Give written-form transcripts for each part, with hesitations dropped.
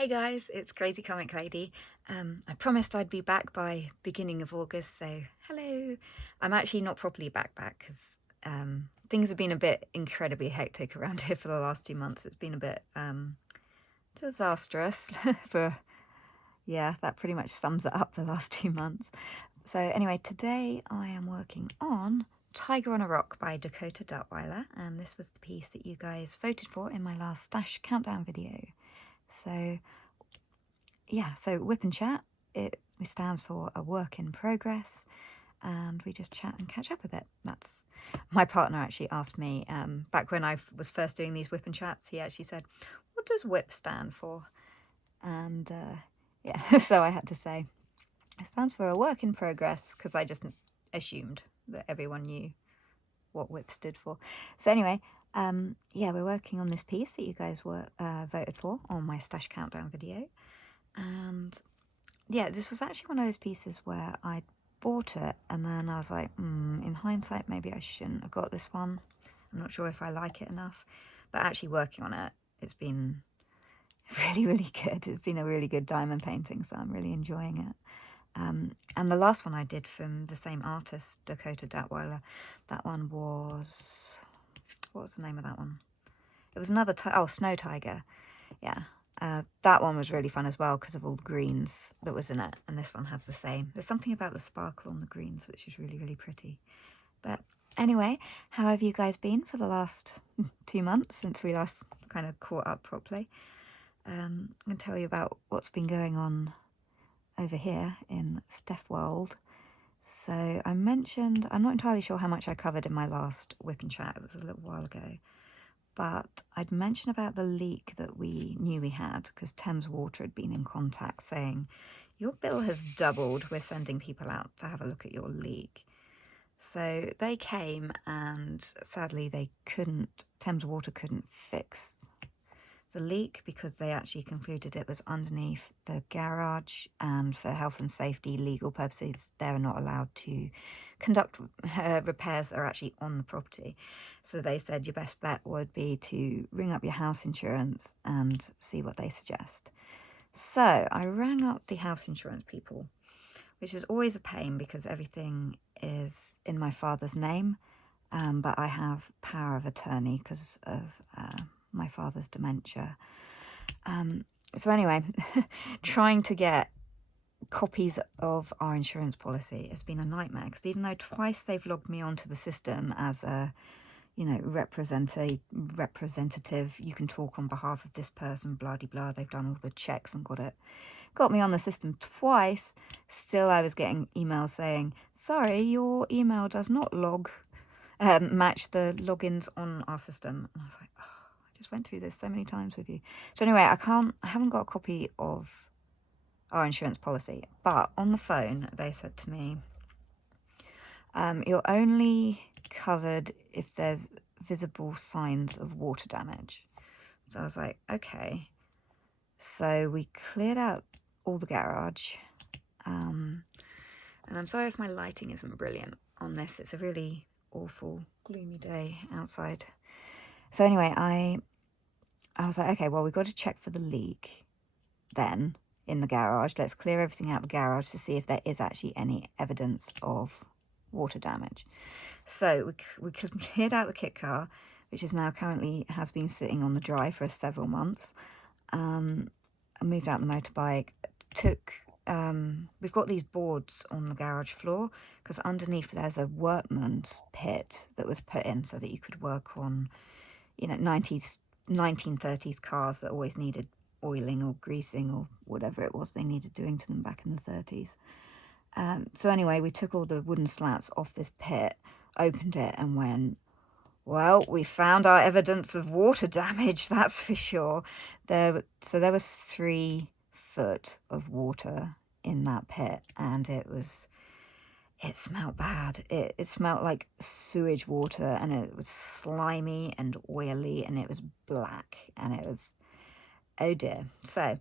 Hey guys, it's Crazy Comic Lady. I promised I'd be back by beginning of August, so hello. I'm actually not properly back because things have been a bit incredibly hectic around here for the last 2 months. It's been a bit disastrous yeah, that pretty much sums it up, the last 2 months. So anyway, today I am working on Tiger on a Rock by Dakota Duttweiler, and this was the piece that you guys voted for in my last stash countdown video. So yeah, so WIP Chat, it stands for a work in progress, and we just chat and catch up a bit. That's my partner actually asked me back when I was first doing these WIP Chats. He actually said, "What does WIP stand for?" And yeah, so I had to say it stands for a work in progress because I just assumed that everyone knew what WIP stood for. So anyway, yeah, we're working on this piece that you guys were voted for on my stash countdown video. And yeah, this was actually one of those pieces where I bought it and then I was like, in hindsight, maybe I shouldn't have got this one. I'm not sure if I like it enough, but actually working on it, it's been really, really good. It's been a really good diamond painting, so I'm really enjoying it. And the last one I did from the same artist, Dakota Duttweiler, that one was, what was the name of that one? It was another, Snow Tiger, yeah. That one was really fun as well because of all the greens that was in it, and this one has the same. There's something about the sparkle on the greens which is really, really pretty. But anyway, how have you guys been for the last 2 months since we last kind of caught up properly? I'm going to tell you about what's been going on over here in Steph World. So I mentioned, I'm not entirely sure how much I covered in my last WIP Chat, it was a little while ago, but I'd mentioned about the leak that we knew we had because Thames Water had been in contact saying, your bill has doubled, we're sending people out to have a look at your leak. So they came and sadly Thames Water couldn't fix the leak because they actually concluded it was underneath the garage, and for health and safety legal purposes they're not allowed to conduct repairs that are actually on the property. So they said your best bet would be to ring up your house insurance and see what they suggest. So I rang up the house insurance people, which is always a pain because everything is in my father's name, but I have power of attorney because of my father's dementia. So anyway, trying to get copies of our insurance policy has been a nightmare because even though twice they've logged me onto the system as a, representative, you can talk on behalf of this person, blah de blah, they've done all the checks and got me on the system twice, still I was getting emails saying, sorry, your email does not match the logins on our system. And I was like, oh, I just went through this so many times with you. So anyway, I haven't got a copy of our insurance policy, but on the phone they said to me, you're only covered if there's visible signs of water damage. So I was like, okay. So we cleared out all the garage, and I'm sorry if my lighting isn't brilliant on this. It's a really awful gloomy day outside. So anyway, I was like, okay, well, we've got to check for the leak then in the garage. Let's clear everything out of the garage to see if there is actually any evidence of water damage. So we cleared out the kit car, which is now currently has been sitting on the dry for several months. I moved out the motorbike, we've got these boards on the garage floor because underneath there's a workman's pit that was put in so that you could work on, 1930s cars that always needed oiling or greasing or whatever it was they needed doing to them back in the 30s. So anyway, we took all the wooden slats off this pit, opened it and went, well, we found our evidence of water damage, that's for sure. So there was 3 foot of water in that pit, and it smelled bad. It smelled like sewage water, and it was slimy and oily, and it was black, and it was, oh dear. So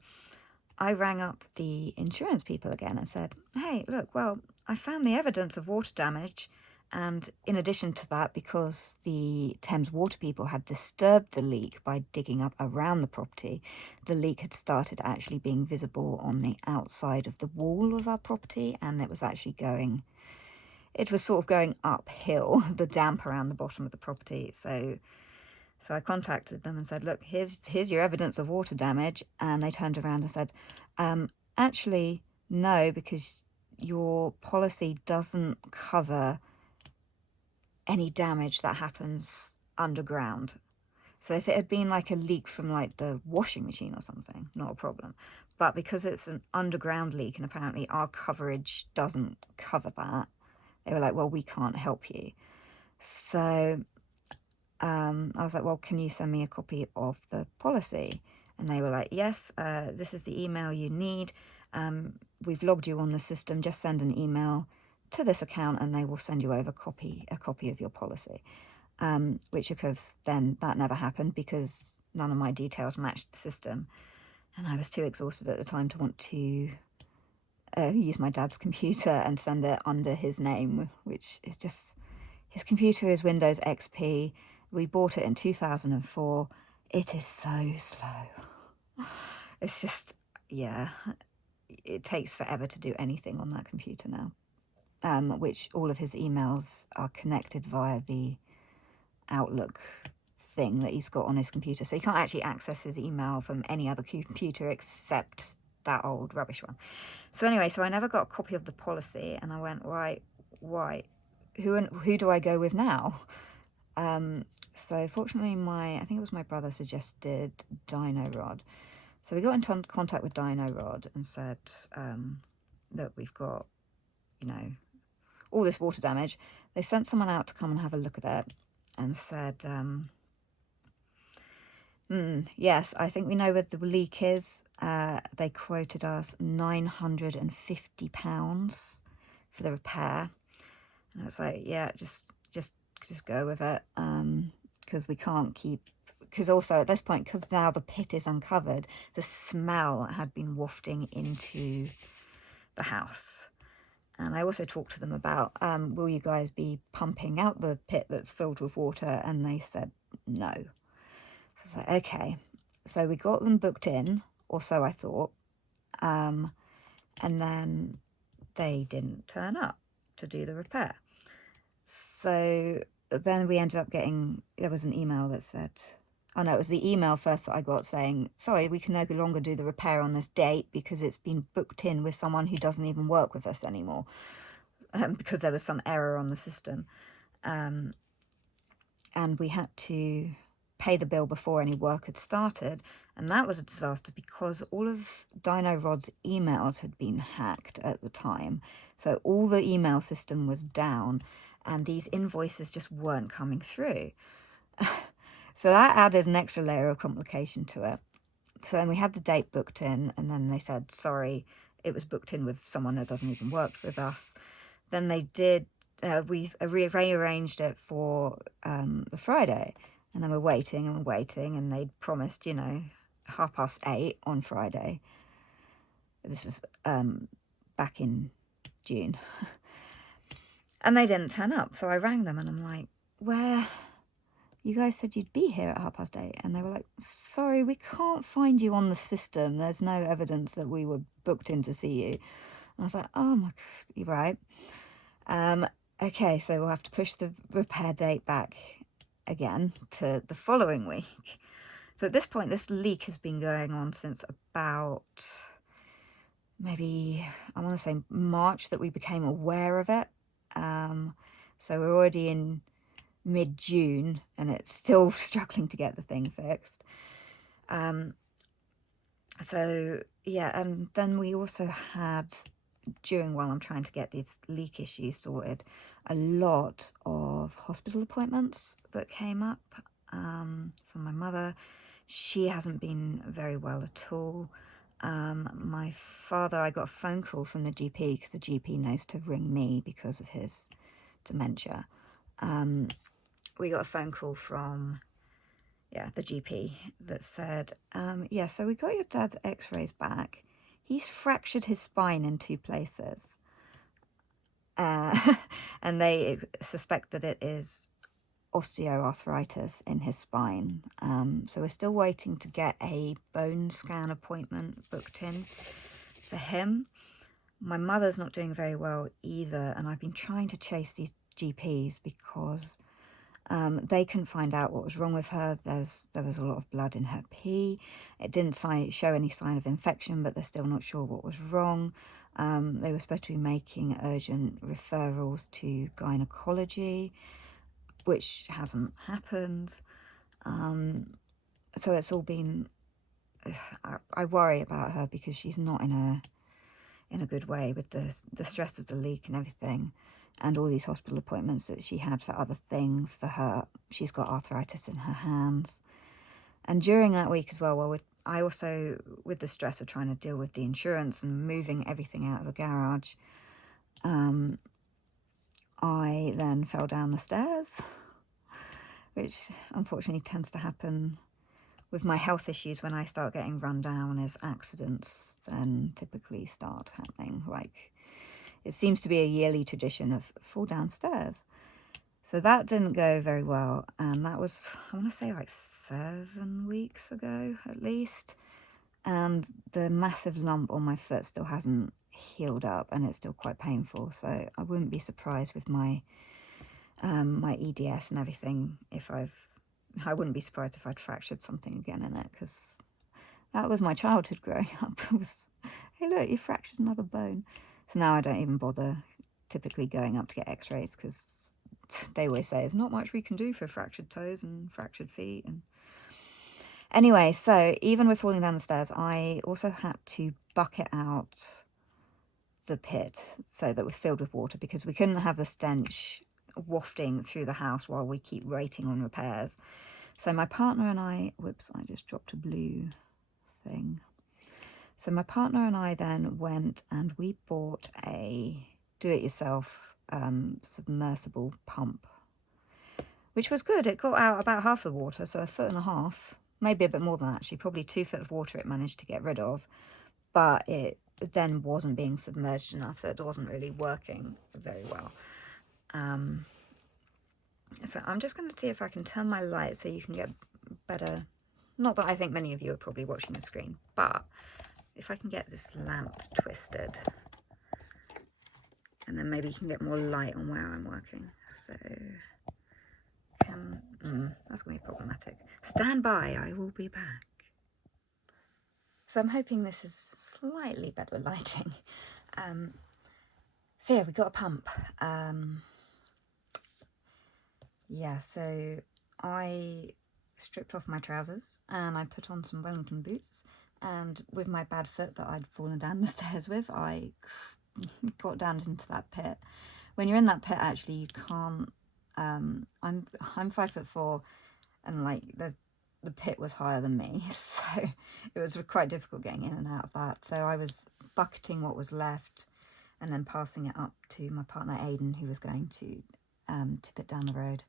I rang up the insurance people again and said, hey, look, well, I found the evidence of water damage, And in addition to that, because the Thames Water people had disturbed the leak by digging up around the property, the leak had started actually being visible on the outside of the wall of our property, and it was actually going, it was sort of going uphill, the damp around the bottom of the property. So I contacted them and said, look, here's your evidence of water damage. And they turned around and said, actually, no, because your policy doesn't cover any damage that happens underground. So if it had been like a leak from like the washing machine or something, not a problem. But because it's an underground leak and apparently our coverage doesn't cover that, they were like, well, we can't help you. So I was like, well, can you send me a copy of the policy? And they were like, yes, this is the email you need. We've logged you on the system. Just send an email to this account and they will send you over a copy of your policy. Which of course then that never happened because none of my details matched the system. And I was too exhausted at the time to want to use my dad's computer and send it under his name, which is just, his computer is Windows XP. We bought it in 2004. It is so slow. It's just, yeah, it takes forever to do anything on that computer now. Which all of his emails are connected via the Outlook thing that he's got on his computer. So you can't actually access his email from any other computer except that old rubbish one. So anyway, so I never got a copy of the policy and I went, right, why? Who do I go with now? So fortunately I think it was my brother suggested Dino Rod. So we got in contact with Dino Rod and said that we've got, all this water damage. They sent someone out to come and have a look at it and said, yes, I think we know where the leak is. They quoted us £950 for the repair. And I was like, yeah, just go with it. Because we can't keep, because also at this point, because now the pit is uncovered, the smell had been wafting into the house. And I also talked to them about, will you guys be pumping out the pit that's filled with water? And they said no. So I was like, okay. So we got them booked in, or so I thought. And then they didn't turn up to do the repair. So then we ended up getting, there was an email that said, oh no, it was the email first that I got saying, sorry, we can no longer do the repair on this date because it's been booked in with someone who doesn't even work with us anymore, because there was some error on the system. And we had to pay the bill before any work had started. And that was a disaster because all of Dino Rod's emails had been hacked at the time. So all the email system was down and these invoices just weren't coming through. So that added an extra layer of complication to it. So then we had the date booked in and then they said, sorry, it was booked in with someone that doesn't even work with us. Then they did, we rearranged it for the Friday. And then we're waiting and they'd promised, 8:30 on Friday. This was back in June. And they didn't turn up. So I rang them and I'm like, where? You guys said you'd be here at 8:30. And they were like, sorry, we can't find you on the system. There's no evidence that we were booked in to see you. And I was like, oh my God, you're right. Okay, so we'll have to push the repair date back again to the following week. So at this point, this leak has been going on since about maybe, I want to say March that we became aware of it. So we're already in mid-June and it's still struggling to get the thing fixed. So yeah, and then we also had, while I'm trying to get this leak issue sorted, a lot of hospital appointments that came up from my mother. She hasn't been very well at all. My father, I got a phone call from the GP because the GP knows to ring me because of his dementia. We got a phone call from, the GP that said, so we got your dad's x-rays back. He's fractured his spine in 2 places. and they suspect that it is osteoarthritis in his spine. So we're still waiting to get a bone scan appointment booked in for him. My mother's not doing very well either, and I've been trying to chase these GPs because they couldn't find out what was wrong with her. There was a lot of blood in her pee. It didn't show any sign of infection, but they're still not sure what was wrong. They were supposed to be making urgent referrals to gynecology, which hasn't happened. So it's all been... I worry about her because she's not in a good way with the stress of the leak and everything, and all these hospital appointments that she had for other things. For her, she's got arthritis in her hands. And during that week as well, I also, with the stress of trying to deal with the insurance and moving everything out of the garage, I then fell down the stairs, which unfortunately tends to happen with my health issues. When I start getting run down, as accidents then typically start happening. Like, it seems to be a yearly tradition of fall downstairs. So that didn't go very well, and that was, I want to say, like 7 weeks ago at least. And the massive lump on my foot still hasn't healed up, and it's still quite painful. So I wouldn't be surprised with my my EDS and everything I wouldn't be surprised if I'd fractured something again in it, because that was my childhood growing up. It was, hey look, you fractured another bone. So now I don't even bother typically going up to get x-rays, because they always say there's not much we can do for fractured toes and fractured feet. And anyway, so even with falling down the stairs, I also had to bucket out the pit so that it was filled with water, because we couldn't have the stench wafting through the house while we keep waiting on repairs. So my partner and I, whoops, I just dropped a blue thing. So my partner and I then went and we bought a do-it-yourself submersible pump, which was good. It got out about half the water, so 1.5 feet, maybe a bit more than that actually, probably 2 feet of water it managed to get rid of, but it then wasn't being submerged enough, so it wasn't really working very well. So I'm just going to see if I can turn my light so you can get better. Not that I think many of you are probably watching the screen, but if I can get this lamp twisted, and then maybe you can get more light on where I'm working. So that's going to be problematic. Stand by, I will be back. So I'm hoping this is slightly better lighting. So yeah, we got a pump. Yeah, so I stripped off my trousers and I put on some Wellington boots, and with my bad foot that I'd fallen down the stairs with, I got down into that pit. When you're in that pit, actually, you can't, I'm 5'4", and like the pit was higher than me, so it was quite difficult getting in and out of that. So I was bucketing what was left and then passing it up to my partner Aidan, who was going to tip it down the road.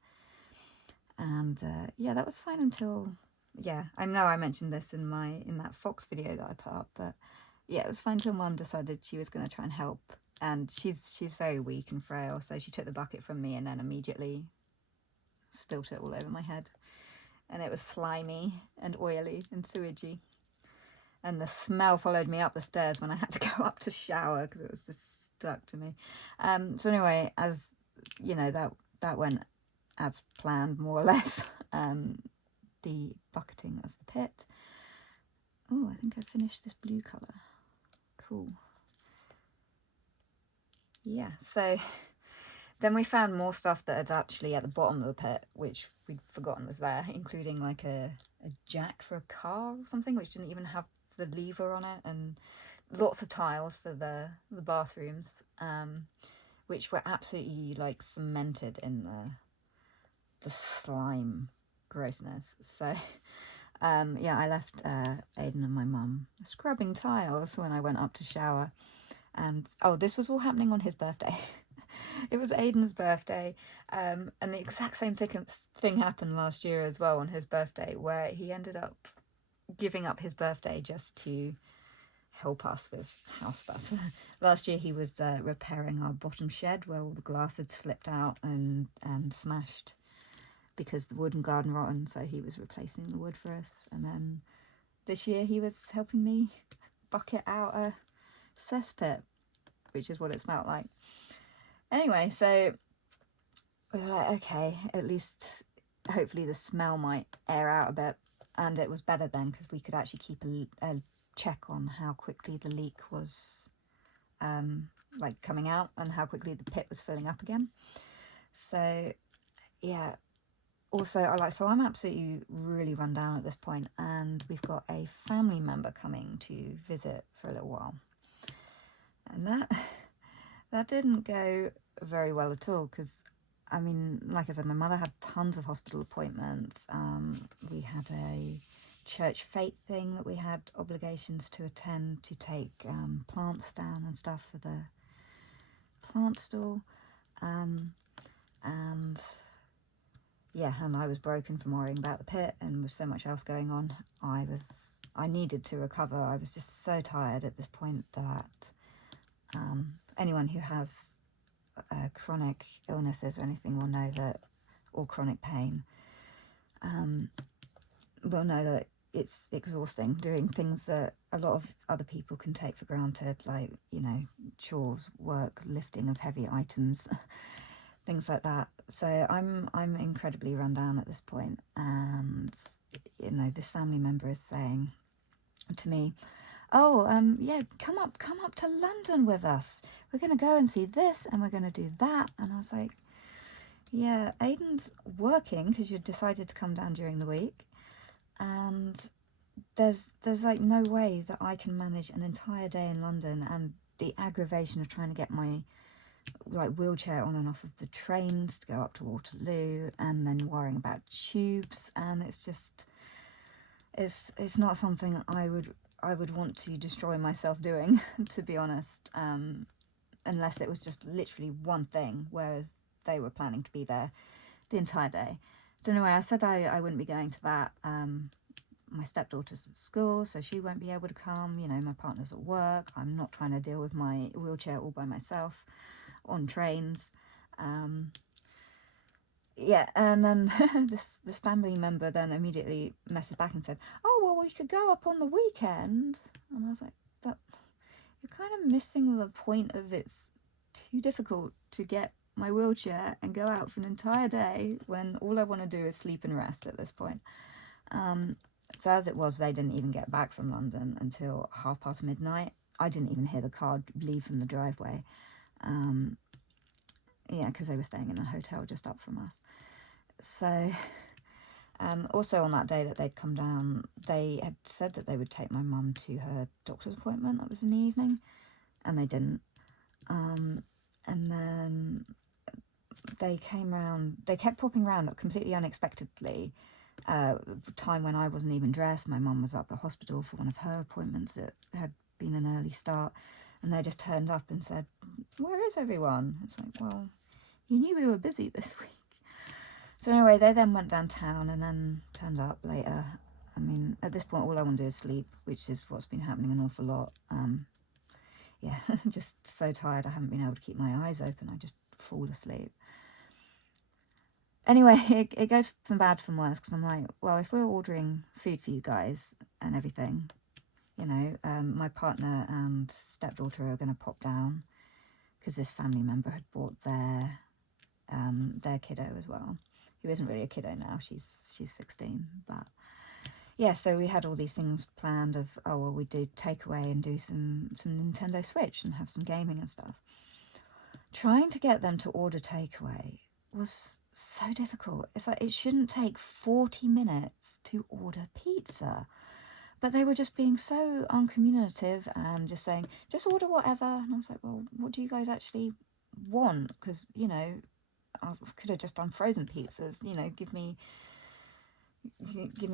And yeah, that was fine until, yeah, I know I mentioned this in that Fox video that I put up, but yeah, it was fine until Mum decided she was going to try and help. And she's very weak and frail, so she took the bucket from me and then immediately spilt it all over my head. And it was slimy and oily and sewagey. And the smell followed me up the stairs when I had to go up to shower, because it was just stuck to me. So anyway, as you know, that went as planned, more or less. The bucketing of the pit. Oh, I think I finished this blue colour. Cool. Yeah, so then we found more stuff that had actually at the bottom of the pit, which we'd forgotten was there, including like a jack for a car or something, which didn't even have the lever on it, and lots of tiles for the bathrooms, which were absolutely like cemented in the slime grossness. So yeah, I left Aidan and my mum scrubbing tiles when I went up to shower. And oh, this was all happening on his birthday. It was Aidan's birthday, and the exact same thing happened last year as well on his birthday, where he ended up giving up his birthday just to help us with house stuff. Last year he was repairing our bottom shed where all the glass had slipped out and smashed because the wood and garden rotten, so he was replacing the wood for us. And then this year he was helping me bucket out a cesspit, which is what it smelled like. Anyway, so we were like, okay, at least hopefully the smell might air out a bit. And it was better then because we could actually keep a check on how quickly the leak was like coming out and how quickly the pit was filling up again. So yeah, also so I'm absolutely really run down at this point, and we've got a family member coming to visit for a little while, and that didn't go very well at all because, I mean, like I said, my mother had tons of hospital appointments. We had a church fete thing that we had obligations to attend to take plants down and stuff for the plant stall. And yeah, and I was broken from worrying about the pit, and with so much else going on, I needed to recover. I was just so tired at this point that anyone who has chronic illnesses or anything will know that, or chronic pain, will know that it's exhausting doing things that a lot of other people can take for granted, like, you know, chores, work, lifting of heavy items, things like that. So I'm incredibly run down at this point, and you know, this family member is saying to me, oh, yeah, come up to London with us. We're going to go and see this, and we're going to do that. And I was like, yeah, Aiden's working because you decided to come down during the week, and there's like no way that I can manage an entire day in London, and the aggravation of trying to get my like wheelchair on and off of the trains to go up to Waterloo, and then worrying about tubes, and it's just it's not something I would want to destroy myself doing, to be honest, unless it was just literally one thing, whereas they were planning to be there the entire day. So anyway, I said I wouldn't be going to that. My stepdaughter's at school, so she won't be able to come. You know, my partner's at work. I'm not trying to deal with my wheelchair all by myself on trains. Yeah, and then this family member then immediately messaged back and said, oh, well, we could go up on the weekend. And I was like, but you're kind of missing the point of it's too difficult to get my wheelchair and go out for an entire day when all I want to do is sleep and rest at this point. So as it was, they didn't even get back from London until midnight. I didn't even hear the car leave from the driveway. Yeah, because they were staying in a hotel just up from us. So also on that day that they'd come down, they had said that they would take my mum to her doctor's appointment that was in the evening, and they didn't. And then they came round, they kept popping round completely unexpectedly. Time when I wasn't even dressed. My mum was at the hospital for one of her appointments. It had been an early start, and they just turned up and said, where is everyone? It's like, well, you knew we were busy this week. So anyway, they then went downtown and then turned up later. I mean, at this point, all I want to do is sleep, which is what's been happening an awful lot. Yeah, just so tired. I haven't been able to keep my eyes open. I just fall asleep. Anyway, it goes from bad from worse, because I'm like, well, if we're ordering food for you guys and everything, you know, my partner and stepdaughter are going to pop down because this family member had brought their kiddo as well, who isn't really a kiddo now. She's 16, but yeah. So we had all these things planned of, oh well, we do takeaway and do some Nintendo Switch and have some gaming and stuff. Trying to get them to order takeaway was so difficult. It's like, it shouldn't take 40 minutes to order pizza. But they were just being so uncommunicative and just saying, just order whatever. And I was like, well, what do you guys actually want? Because, you know, I could have just done frozen pizzas. You know, give me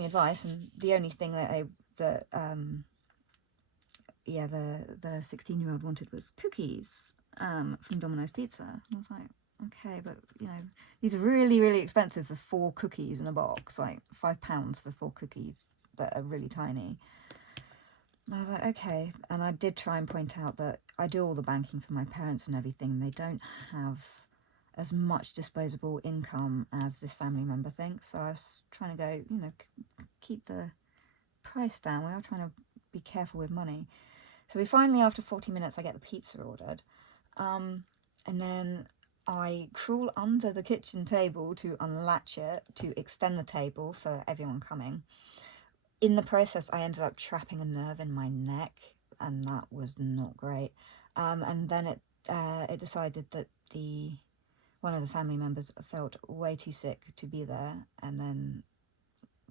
advice. And the only thing that the 16-year-old wanted was cookies from Domino's Pizza. And I was like, okay, but, you know, these are really, really expensive for 4 cookies in a box, like £5 for 4 cookies that are really tiny. I was like, okay. And I did try and point out that I do all the banking for my parents and everything, and they don't have as much disposable income as this family member thinks. So I was trying to go, you know, keep the price down. We are trying to be careful with money. So we finally, after 40 minutes, I get the pizza ordered. And then I crawl under the kitchen table to unlatch it, to extend the table for everyone coming. In the process, I ended up trapping a nerve in my neck, and that was not great. And then it decided that one of the family members felt way too sick to be there, and then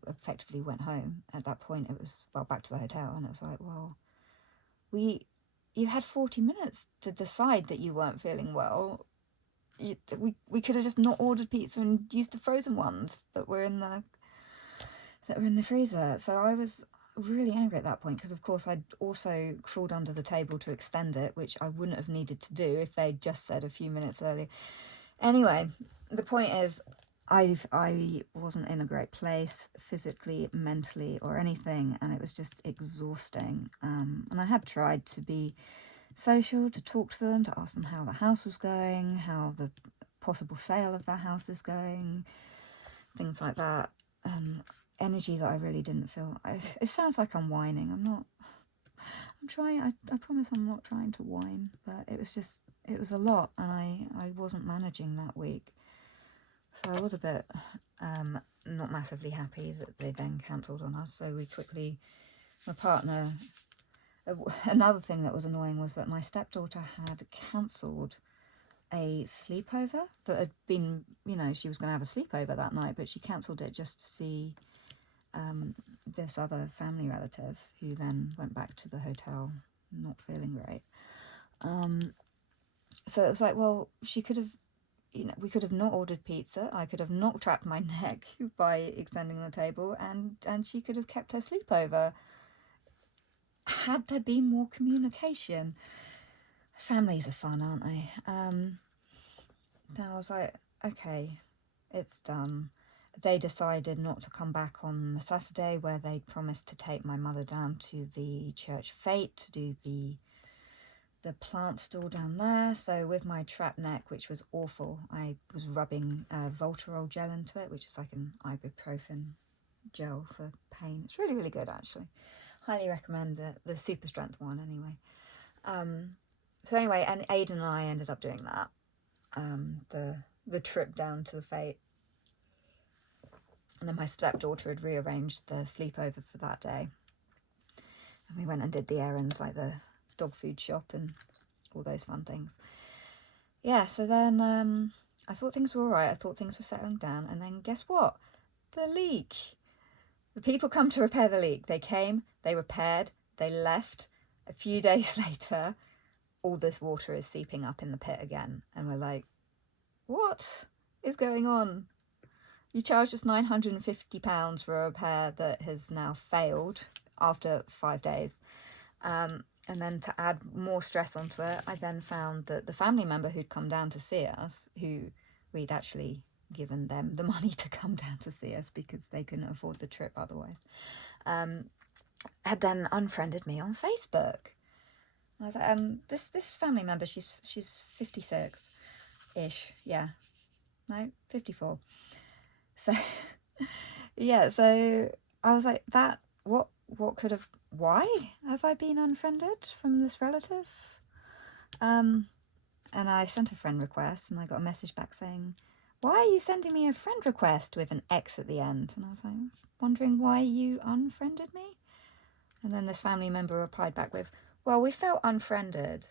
effectively went home. At that point, it was, well, back to the hotel, and it was like, well, you had 40 minutes to decide that you weren't feeling well. We could have just not ordered pizza and used the frozen ones that were in the freezer. So I was really angry at that point, because of course I'd also crawled under the table to extend it, which I wouldn't have needed to do if they'd just said a few minutes earlier. Anyway, the point is, I wasn't in a great place physically, mentally, or anything, and it was just exhausting. And I had tried to be social, to talk to them, to ask them how the house was going, how the possible sale of their house is going, things like that. And energy that I really didn't feel. It sounds like I'm whining. I'm not. I'm trying. I promise I'm not trying to whine, but it was a lot, and I wasn't managing that week. So I was a bit not massively happy that they then cancelled on us. So we quickly, my partner, another thing that was annoying was that my stepdaughter had cancelled a sleepover that had been, you know, she was going to have a sleepover that night, but she cancelled it just to see this other family relative, who then went back to the hotel not feeling great. So it was like, well, she could have, you know, we could have not ordered pizza. I could have not trapped my neck by extending the table, and she could have kept her sleepover. Had there been more communication? Families are fun, aren't they? I was like, okay, it's done. They decided not to come back on the Saturday, where they promised to take my mother down to the church fete to do the plant stall down there. So with my trapped neck, which was awful, I was rubbing Voltarol gel into it, which is like an ibuprofen gel for pain. It's really, really good, actually. Highly recommend it. The super strength one, anyway. So anyway, and Aidan and I ended up doing that. The trip down to the fete. And then my stepdaughter had rearranged the sleepover for that day. And we went and did the errands, like the dog food shop and all those fun things. Yeah, so then I thought things were all right. I thought things were settling down. And then guess what? The leak. The people come to repair the leak. They came, they repaired, they left. A few days later, all this water is seeping up in the pit again. And we're like, what is going on? You charged us £950 for a repair that has now failed after 5 days. And then to add more stress onto it, I then found that the family member who'd come down to see us, who we'd actually given them the money to come down to see us because they couldn't afford the trip otherwise, had then unfriended me on Facebook. And I was like, this family member, she's 56-ish, yeah, no, 54. So, yeah, so I was like, why have I been unfriended from this relative? And I sent a friend request, and I got a message back saying, why are you sending me a friend request with an X at the end? And I was like, wondering why you unfriended me? And then this family member replied back with, well, we felt unfriended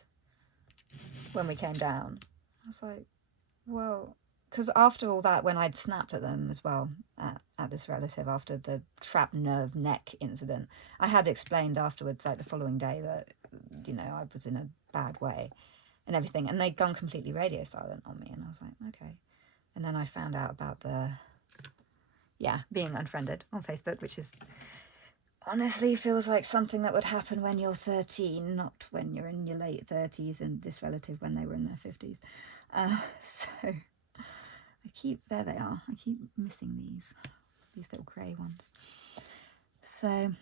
when we came down. I was like, well, because after all that, when I'd snapped at them as well, at this relative, after the trapped nerve neck incident, I had explained afterwards, like the following day, that, you know, I was in a bad way and everything. And they'd gone completely radio silent on me. And I was like, okay. And then I found out about being unfriended on Facebook, which is honestly feels like something that would happen when you're 13, not when you're in your late 30s, and this relative when they were in their 50s. So there they are. I keep missing these little grey ones. So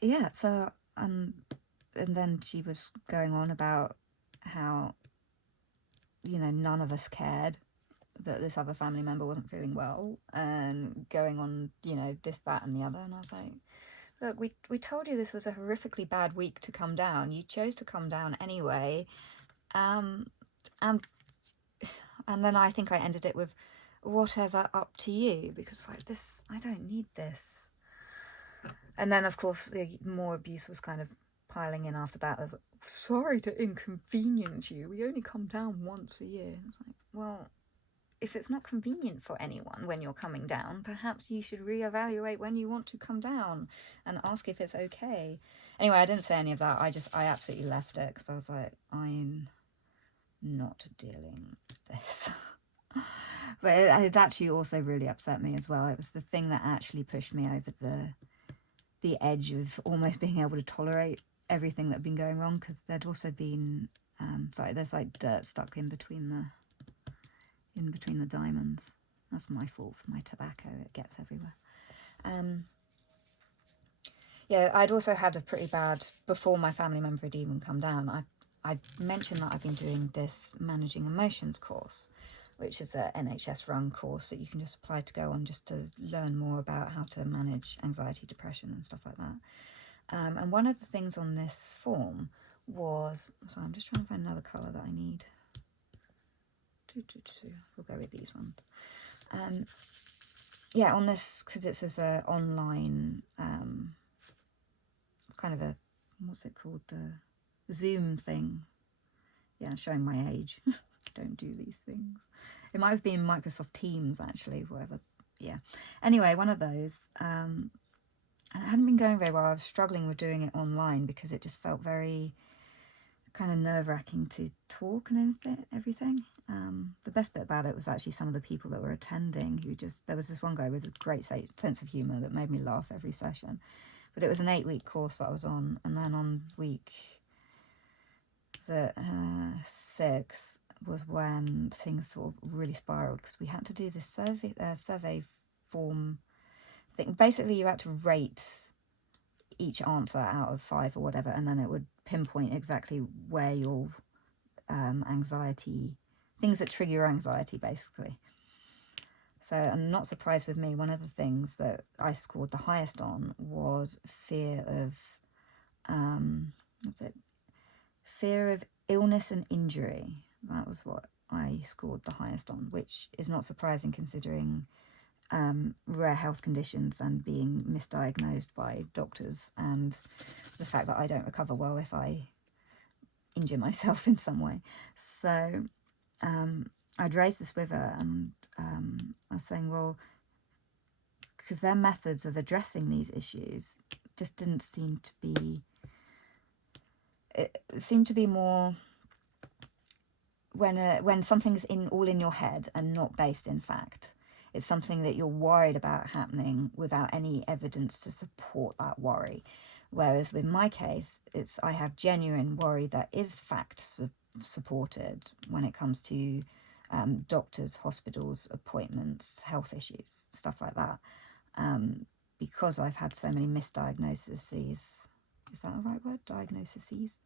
yeah, so and then she was going on about how, you know, none of us cared that this other family member wasn't feeling well, and going on, you know, this, that, and the other. And I was like, look, we told you this was a horrifically bad week to come down. You chose to come down anyway. Um, and and then I think I ended it with, whatever, up to you, because like this, I don't need this. And then of course the more abuse was kind of piling in after that of, sorry to inconvenience you, we only come down once a year. It's like, well, if it's not convenient for anyone when you're coming down, perhaps you should reevaluate when you want to come down and ask if it's okay. Anyway, I didn't say any of that. I absolutely left it because I was like, I'm not dealing with this. But it actually also really upset me as well. It was the thing that actually pushed me over the edge of almost being able to tolerate everything that had been going wrong, because there'd also been there's like dirt stuck in between the diamonds. That's my fault for my tobacco. It gets everywhere. Yeah, I'd also had a pretty bad, before my family member had even come down, I mentioned that I've been doing this managing emotions course, which is a NHS run course that you can just apply to go on just to learn more about how to manage anxiety, depression and stuff like that. And one of the things on this form was, so I'm just trying to find another colour that I need. We'll go with these ones. Yeah, on this, because it's just an online, kind of a, what's it called, the Zoom thing. Yeah, showing my age. Don't do these things. It might have been Microsoft Teams, actually, whatever. Yeah. Anyway, one of those. And it hadn't been going very well. I was struggling with doing it online because it just felt very kind of nerve-wracking to talk and everything. The best bit about it was actually some of the people that were attending who just, there was this one guy with a great sense of humour that made me laugh every session. But it was an 8-week course that I was on, and then on week 6 was when things sort of really spiraled, because we had to do this survey form thing. Basically, you had to rate each answer out of 5 or whatever, and then it would pinpoint exactly where your anxiety, things that trigger your anxiety, basically. So, and not surprised with me, one of the things that I scored the highest on was fear of, fear of illness and injury. That was what I scored the highest on, which is not surprising considering rare health conditions and being misdiagnosed by doctors, and the fact that I don't recover well if I injure myself in some way. So I'd raised this with her, and I was saying, well, because their methods of addressing these issues just didn't seem to be, it seemed to be more when something's all in your head and not based in fact. It's something that you're worried about happening without any evidence to support that worry. Whereas with my case, I have genuine worry that is fact supported when it comes to doctors, hospitals, appointments, health issues, stuff like that. Because I've had so many misdiagnoses, is that the right word? Diagnoses?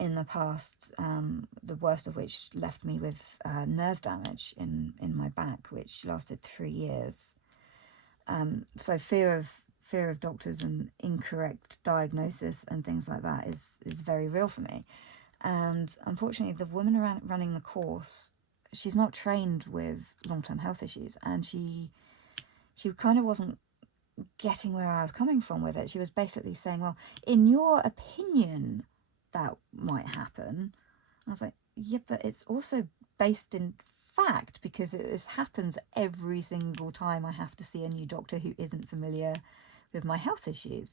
In the past, the worst of which left me with nerve damage in my back, which lasted 3 years. So fear of doctors and incorrect diagnosis and things like that is very real for me. And unfortunately, the woman running the course, she's not trained with long-term health issues, and she kind of wasn't getting where I was coming from with it. She was basically saying, well, in your opinion, that might happen. I was like, yeah, but it's also based in fact, because this happens every single time I have to see a new doctor who isn't familiar with my health issues.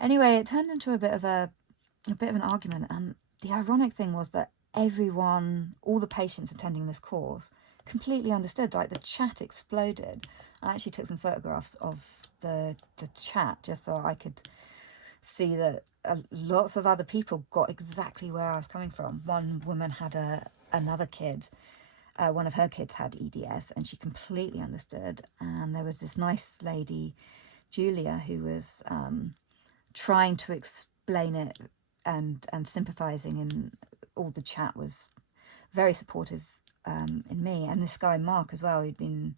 Anyway, it turned into a bit of an argument, and the ironic thing was that everyone, all the patients attending this course, completely understood. Like, the chat exploded. I actually took some photographs of the chat just so I could see that lots of other people got exactly where I was coming from. One woman had another kid, one of her kids had EDS, and she completely understood. And there was this nice lady, Julia, who was trying to explain it and sympathizing, and all the chat was very supportive in me. And this guy Mark as well, who'd been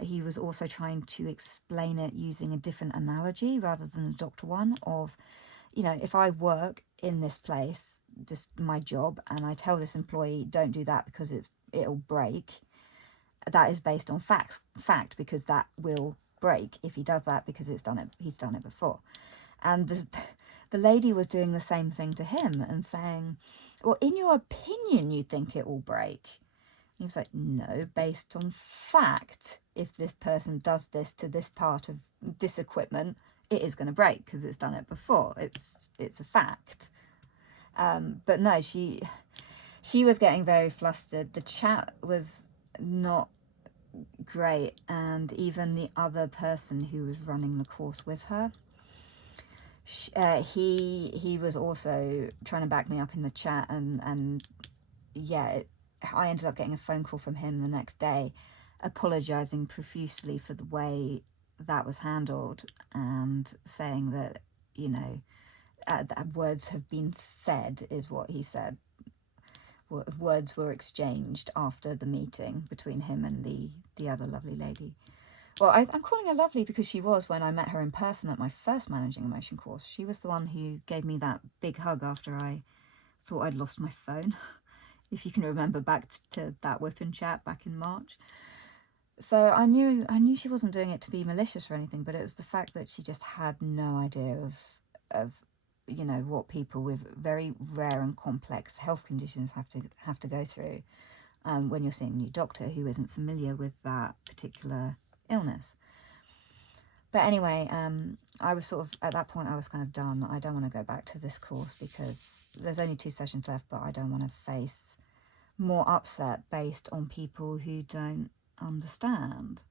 he was also trying to explain it using a different analogy rather than the doctor one of, if I work in this place, this my job, and I tell this employee don't do that because it'll break, that is based on fact, because that will break if he does that, because he's done it before. And the lady was doing the same thing to him and saying, well, in your opinion, you think it will break. He was like, no, based on fact, if this person does this to this part of this equipment, it is going to break because it's done it before. It's a fact. But no, she was getting very flustered. The chat was not great, and even the other person who was running the course with her, he was also trying to back me up in the chat, and I ended up getting a phone call from him the next day apologizing profusely for the way that was handled, and saying that that words have been said, is what he said. Words were exchanged after the meeting between him and the other lovely lady. Well, I'm calling her lovely because she was when I met her in person at my first managing emotion course. She was the one who gave me that big hug after I thought I'd lost my phone, if you can remember back to that WIP Chat back in March. So I knew she wasn't doing it to be malicious or anything, but it was the fact that she just had no idea of what people with very rare and complex health conditions have to go through when you're seeing a new doctor who isn't familiar with that particular illness. But anyway, I was sort of, at that point I was kind of done. I don't want to go back to this course because there's only 2 sessions left, but I don't want to face more upset based on people who don't understand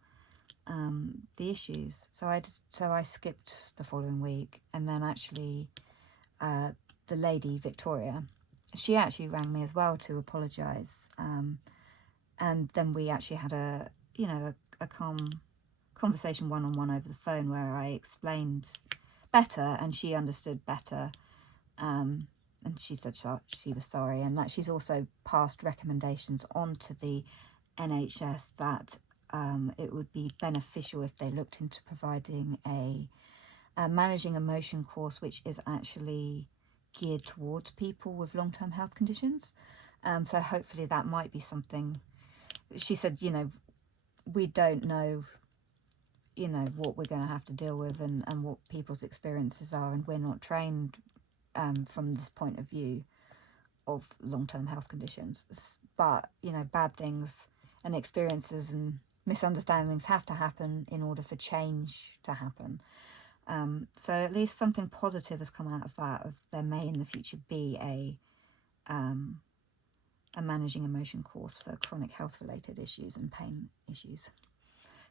the issues. So I skipped the following week, and then actually the lady Victoria, she actually rang me as well to apologise, and then we actually had a calm conversation one-on-one over the phone where I explained better and she understood better, and she said she was sorry, and that she's also passed recommendations on to the NHS that it would be beneficial if they looked into providing a managing emotion course which is actually geared towards people with long-term health conditions. So hopefully that might be something. She said, we don't know what we're going to have to deal with and what people's experiences are, and we're not trained from this point of view of long-term health conditions, but bad things and experiences and misunderstandings have to happen in order for change to happen. So at least something positive has come out of that, of there may in the future be a managing emotion course for chronic health related issues and pain issues,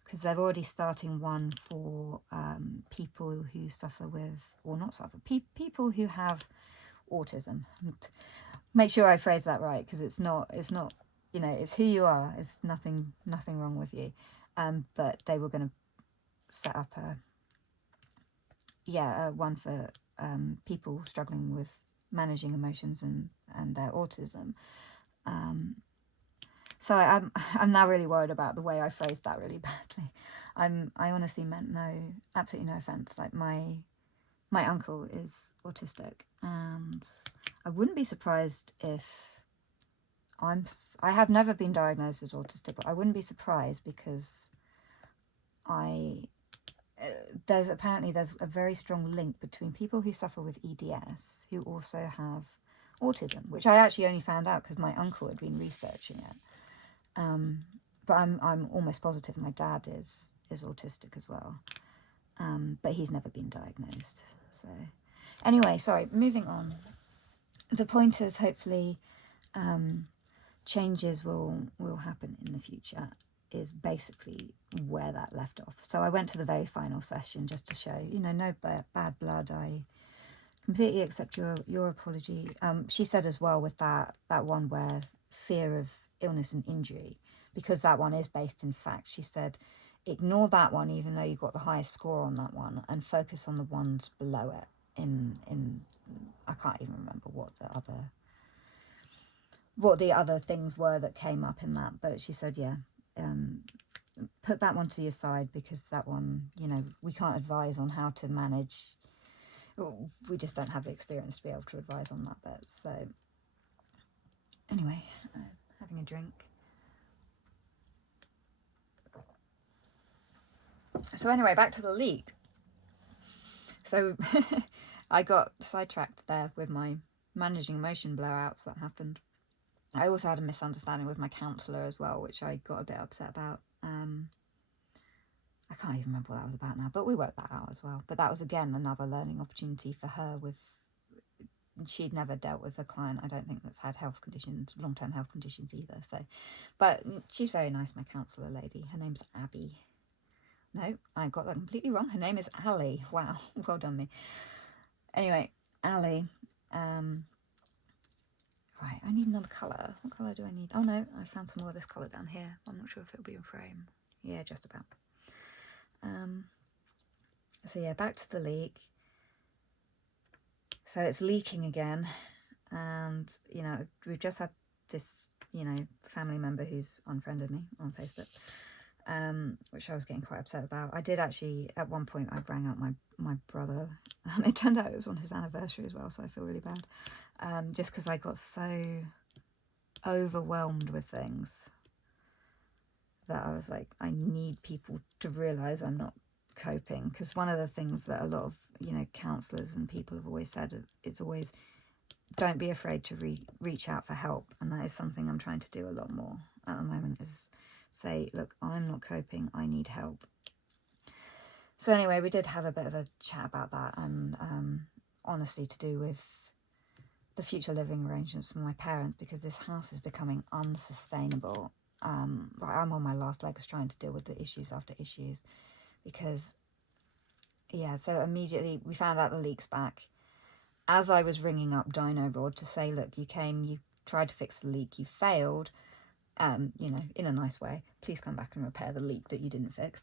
because they're already starting one for people who suffer with, or not suffer, people who have autism. Make sure I phrase that right, because it's not it's who you are. It's nothing wrong with you. But they were going to set up one for people struggling with managing emotions and their autism. So I'm now really worried about the way I phrased that really badly. I honestly meant absolutely no offense. Like my uncle is autistic, and I wouldn't be surprised if I have never been diagnosed as autistic, but I wouldn't be surprised because there's a very strong link between people who suffer with EDS who also have autism, which I actually only found out because my uncle had been researching it. But I'm almost positive my dad is autistic as well, but he's never been diagnosed. So anyway, sorry, moving on. The point is, hopefully changes will happen in the future, is basically where that left off. So I went to the very final session just to show, no bad blood. I completely accept your apology. She said as well with that one where fear of illness and injury, because that one is based in fact, she said ignore that one, even though you got the highest score on that one, and focus on the ones below it. I can't even remember what the other things were that came up in that, but she said, yeah, put that one to your side, because that one, you know, we can't advise on how to manage. We just don't have the experience to be able to advise on that bit. So anyway, having a drink. So anyway, back to the leak. So I got sidetracked there with my managing emotion blowouts that happened. I also had a misunderstanding with my counsellor as well, which I got a bit upset about. I can't even remember what that was about now, but we worked that out as well. But that was, again, another learning opportunity for her. She'd never dealt with a client, I don't think, that's had health conditions, long-term health conditions either. So, but she's very nice, my counsellor lady. Her name's Abby. No, I got that completely wrong. Her name is Ali. Wow, well done me. Anyway, Ali. Right, I need another colour. What colour do I need? Oh no, I found some more of this colour down here. I'm not sure if it'll be in frame. Yeah, just about. So yeah, back to the leak. So it's leaking again, and you know, we've just had this, you know, family member who's unfriended me on Facebook, which I was getting quite upset about. I did actually, at one point, I rang up my brother, and it turned out it was on his anniversary as well, so I feel really bad, just because I got so overwhelmed with things that I was like, I need people to realise I'm not coping. Because one of the things that a lot of, you know, counsellors and people have always said, it's always, don't be afraid to reach out for help. And that is something I'm trying to do a lot more at the moment, is say, look, I'm not coping, I need help. So anyway, we did have a bit of a chat about that, and honestly to do with the future living arrangements for my parents, because this house is becoming unsustainable. Like, I'm on my last legs trying to deal with the issues after issues, because yeah, so immediately we found out the leak's back. As I was ringing up Dino Rod to say, look, you tried to fix the leak, you failed, you know, in a nice way, please come back and repair the leak that you didn't fix.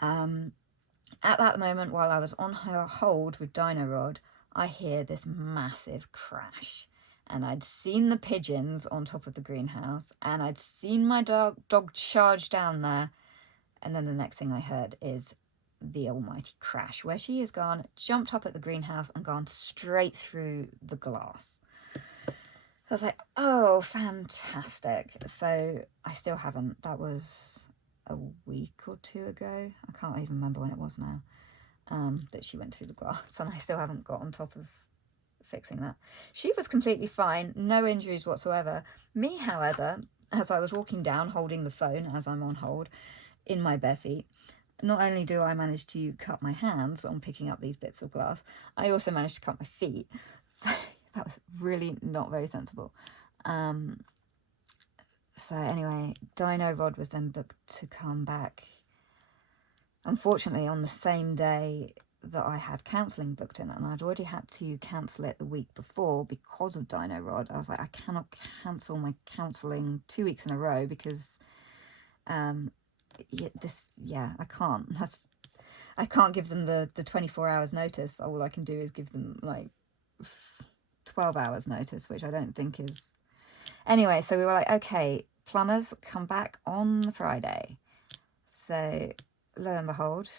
At that moment, while I was on her hold with Dino Rod, I hear this massive crash. And I'd seen the pigeons on top of the greenhouse, and I'd seen my dog charge down there. And then the next thing I heard is the almighty crash, where she has gone, jumped up at the greenhouse and gone straight through the glass. So I was like, oh, fantastic. So I still haven't, that was a week or two ago. I can't even remember when it was now, that she went through the glass, and I still haven't got on top of fixing that. She was completely fine, no injuries whatsoever. Me, however, as I was walking down holding the phone as I'm on hold in my bare feet, not only do I manage to cut my hands on picking up these bits of glass, I also managed to cut my feet. So that was really not very sensible. So anyway, Dino Rod was then booked to come back, unfortunately, on the same day that I had counselling booked in, and I'd already had to cancel it the week before because of Dino Rod. I was like, I cannot cancel my counselling 2 weeks in a row, because I can't. I can't give them the 24 hours notice. All I can do is give them like 12 hours notice, which I don't think is... Anyway, so we were like, okay, plumbers come back on the Friday. So lo and behold,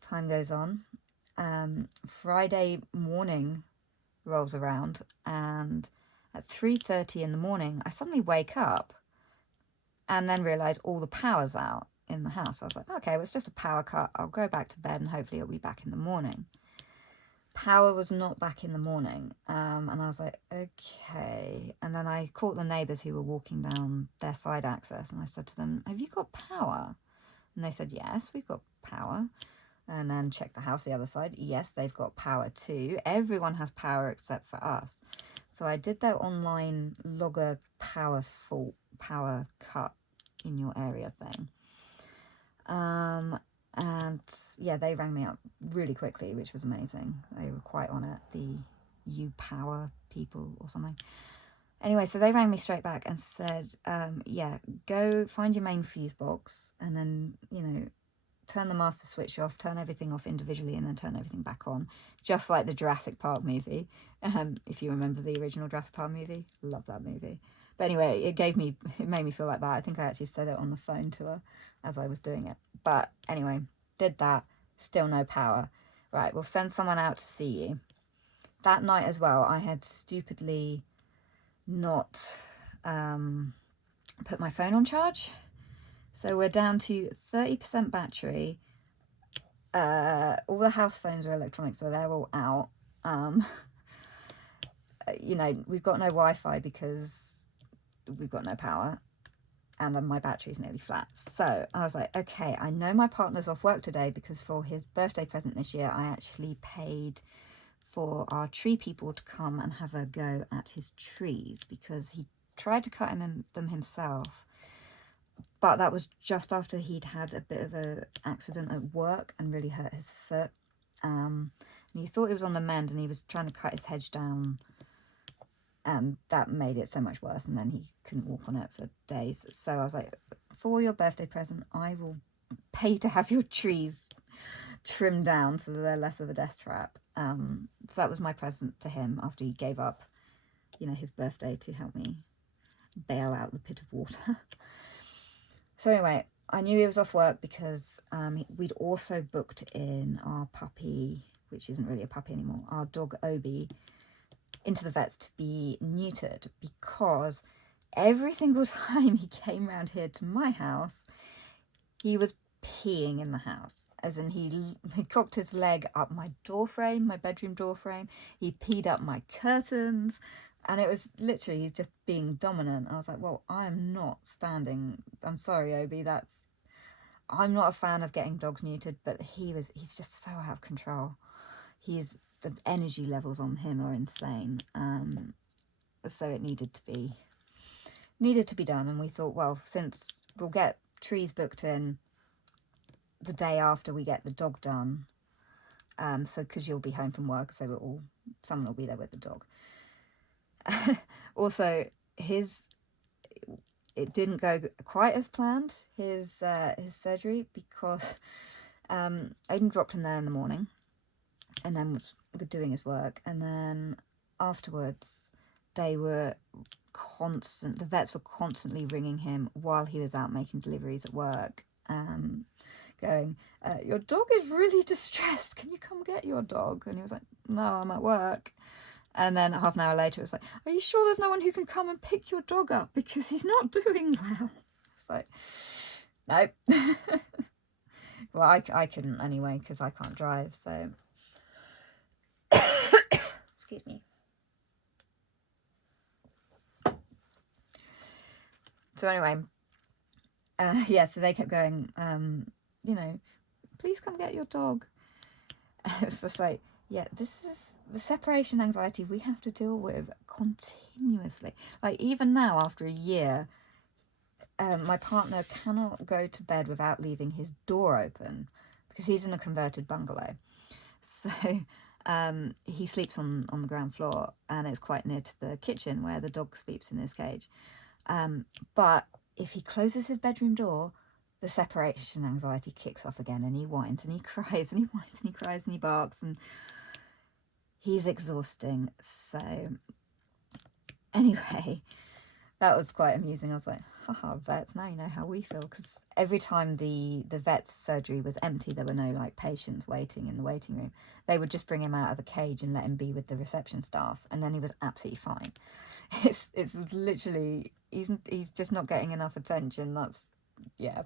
time goes on. Friday morning rolls around, and at 3:30 in the morning, I suddenly wake up and then realise all the power's out in the house. I was like, okay, well, it's just a power cut. I'll go back to bed and hopefully it'll be back in the morning. Power was not back in the morning, and I was like, okay. And then I caught the neighbours who were walking down their side access, and I said to them, have you got power? And they said, yes, we've got power. And then checked the house the other side. Yes, they've got power too. Everyone has power except for us. So I did their online logger power cut in your area thing. And yeah, they rang me up really quickly, which was amazing. They were quite on it, the U Power people or something. Anyway, so they rang me straight back and said, yeah, go find your main fuse box and then, you know, turn the master switch off, turn everything off individually, and then turn everything back on, just like the Jurassic Park movie. If you remember the original Jurassic Park movie, love that movie. But anyway, it made me feel like that. I think I actually said it on the phone to her as I was doing it. But anyway, did that, still no power. Right, we'll send someone out to see you. That night as well, I had stupidly not put my phone on charge. So we're down to 30% battery. All the house phones are electronic, so they're all out. You know, we've got no Wi-Fi because we've got no power, and my battery's nearly flat. So I was like, okay, I know my partner's off work today because for his birthday present this year, I actually paid for our tree people to come and have a go at his trees because he tried to cut them himself. But that was just after he'd had a bit of an accident at work and really hurt his foot. And he thought he was on the mend and he was trying to cut his hedge down. And that made it so much worse. And then he couldn't walk on it for days. So I was like, for your birthday present, I will pay to have your trees trimmed down so that they're less of a death trap. So that was my present to him after he gave up, you know, his birthday to help me bail out the pit of water. So anyway, I knew he was off work because we'd also booked in our puppy, which isn't really a puppy anymore, our dog Obi, into the vets to be neutered because every single time he came round here to my house, he was peeing in the house. As in he cocked his leg up my door frame, my bedroom door frame. He peed up my curtains. And it was literally just being dominant. I was like, well, I'm not standing. I'm sorry, Obi. I'm not a fan of getting dogs neutered, but he's just so out of control. The energy levels on him are insane. So it needed to be done. And we thought, well, since we'll get trees booked in the day after we get the dog done, so because you'll be home from work, so someone will be there with the dog. Also, it didn't go quite as planned, his surgery, because Aiden dropped him there in the morning and then was doing his work, and then afterwards the vets were constantly ringing him while he was out making deliveries at work, going, your dog is really distressed, can you come get your dog? And he was like, no, I'm at work. And then half an hour later, it was like, are you sure there's no one who can come and pick your dog up because he's not doing well? It's like, nope. Well, I couldn't anyway because I can't drive, so. Excuse me. So anyway, yeah, so they kept going, you know, please come get your dog. And it was just like, yeah, this is the separation anxiety we have to deal with continuously. Like even now, after a year, my partner cannot go to bed without leaving his door open because he's in a converted bungalow. So he sleeps on the ground floor, and it's quite near to the kitchen where the dog sleeps in his cage. But if he closes his bedroom door, the separation anxiety kicks off again, and he whines and he cries and he whines and he cries and he barks, and he's exhausting. So anyway, that was quite amusing. I was like, haha, vets, now you know how we feel. Because every time the vet's surgery was empty, there were no like patients waiting in the waiting room. They would just bring him out of the cage and let him be with the reception staff, and then he was absolutely fine. It's literally, he's just not getting enough attention. That's, yeah.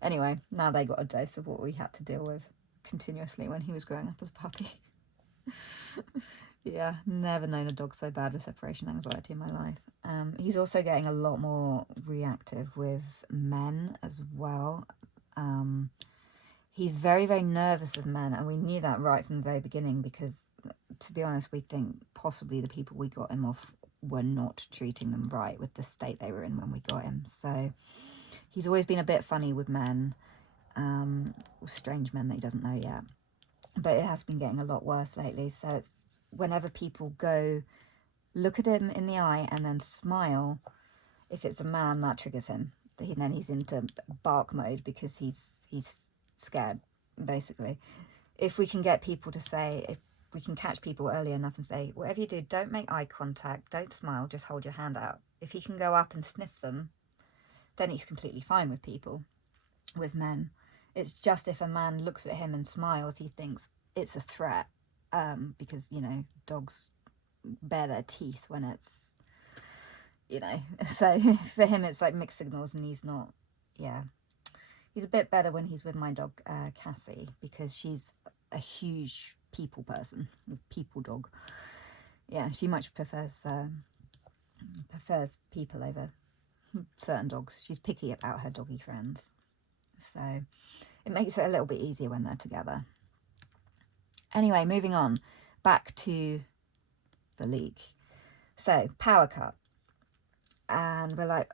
Anyway, now they got a dose of what we had to deal with continuously when he was growing up as a puppy. Yeah, never known a dog so bad with separation anxiety in my life. He's also getting a lot more reactive with men as well. He's very, very nervous of men, and we knew that right from the very beginning because, to be honest, we think possibly the people we got him off were not treating them right with the state they were in when we got him. So he's always been a bit funny with men, or strange men that he doesn't know yet. But it has been getting a lot worse lately. So it's whenever people go look at him in the eye and then smile. If it's a man, that triggers him. Then he's into bark mode because he's scared, basically. If we can get people to say, if we can catch people early enough and say, whatever you do, don't make eye contact, don't smile, just hold your hand out. If he can go up and sniff them, then he's completely fine with people, with men. It's just if a man looks at him and smiles, he thinks it's a threat, because, you know, dogs bare their teeth when it's, you know, so for him it's like mixed signals, and he's not, yeah. He's a bit better when he's with my dog, Cassie, because she's a huge people person, a people dog. Yeah, she much prefers people over certain dogs. She's picky about her doggy friends. So it makes it a little bit easier when they're together. Anyway, moving on, back to the leak. So, power cut. And we're like,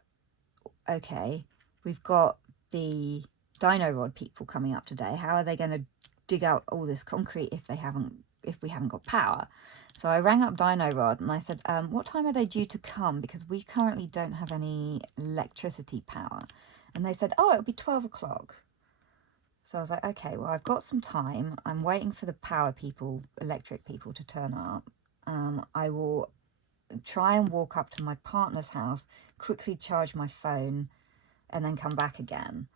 okay, we've got the dino rod people coming up today. How are they going to dig out all this concrete if we haven't got power? So I rang up Dino Rod and I said, what time are they due to come? Because we currently don't have any electricity power. And they said, oh, it'll be 12 o'clock. So I was like, okay, well, I've got some time. I'm waiting for the power people, electric people, to turn up. I will try and walk up to my partner's house, quickly charge my phone, and then come back again.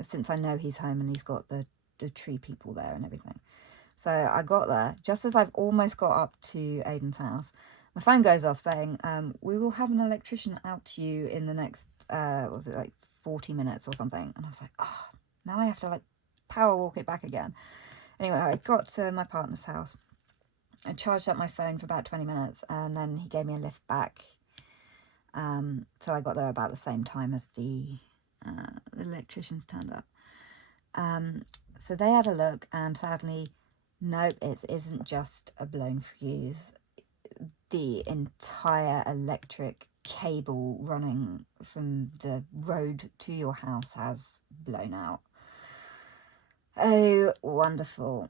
Since I know he's home and he's got the tree people there and everything. So I got there. Just as I've almost got up to Aiden's house, my phone goes off saying, we will have an electrician out to you in the next, 40 minutes or something. And I was like, oh, now I have to like power walk it back again. Anyway, I got to my partner's house. I charged up my phone for about 20 minutes and then he gave me a lift back. So I got there about the same time as the electricians turned up. So they had a look and sadly, nope, it isn't just a blown fuse. The entire electric cable running from the road to your house has blown out. Oh, wonderful.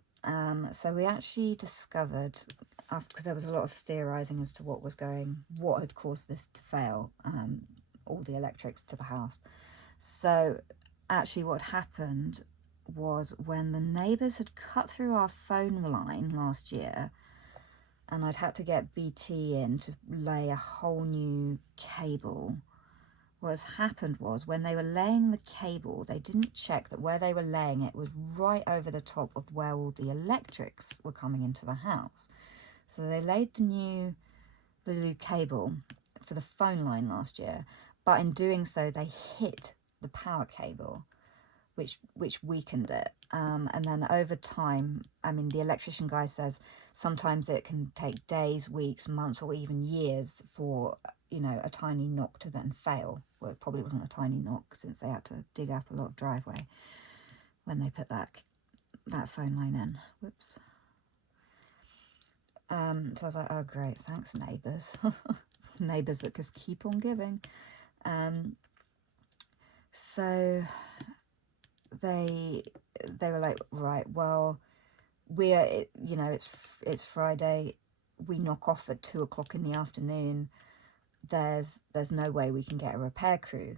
So we actually discovered, because there was a lot of theorising as to what had caused this to fail, all the electrics to the house. So actually what happened was when the neighbours had cut through our phone line last year, and I'd had to get BT in to lay a whole new cable. What's happened was when they were laying the cable, they didn't check that where they were laying it was right over the top of where all the electrics were coming into the house. So they laid the new cable for the phone line last year, but in doing so, they hit the power cable, which weakened it. And then over time, I mean, the electrician guy says sometimes it can take days, weeks, months, or even years for, you know, a tiny knock to then fail. Well, it probably wasn't a tiny knock since they had to dig up a lot of driveway when they put that phone line in. Whoops. So I was like, oh, great, thanks, neighbours. Neighbours that just keep on giving. So they were like, right, well, it's Friday, we knock off at 2 o'clock in the afternoon, there's no way we can get a repair crew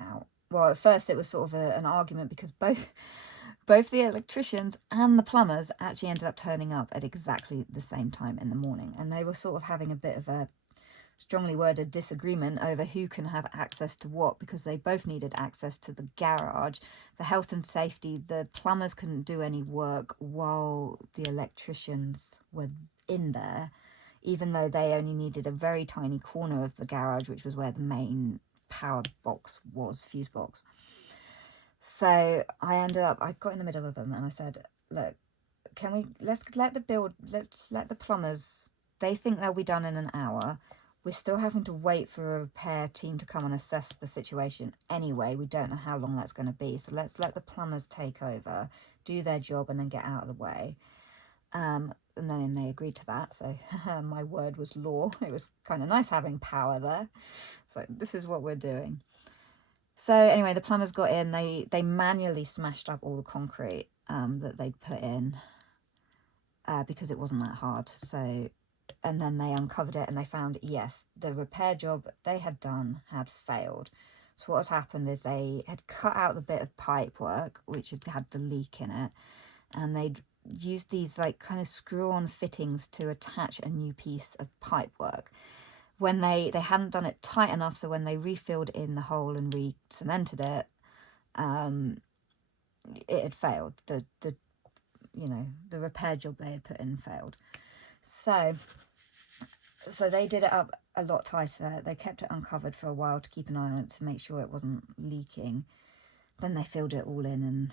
out. Well, at first it was sort of an argument because both the electricians and the plumbers actually ended up turning up at exactly the same time in the morning, and they were sort of having a bit of a strongly worded disagreement over who can have access to what, because they both needed access to the garage. For health and safety, the plumbers couldn't do any work while the electricians were in there, even though they only needed a very tiny corner of the garage, which was where the main power box was, fuse box. So I got in the middle of them and I said, look, let's let the plumbers, they think they'll be done in an hour. We're still having to wait for a repair team to come and assess the situation anyway. We don't know how long that's going to be. So let's let the plumbers take over, do their job, and then get out of the way. And then they agreed to that. So my word was law. It was kind of nice having power there. So this is what we're doing. So anyway, the plumbers got in. They manually smashed up all the concrete that they'd put in because it wasn't that hard. So and then they uncovered it and they found, yes, the repair job they had done had failed. So what has happened is they had cut out the bit of pipe work which had had the leak in it, and they'd used these like kind of screw-on fittings to attach a new piece of pipe work. When they hadn't done it tight enough, so when they refilled in the hole and re-cemented it, it had failed. The you know, the repair job they had put in failed. So they did it up a lot tighter. They kept it uncovered for a while to keep an eye on it to make sure it wasn't leaking. Then they filled it all in and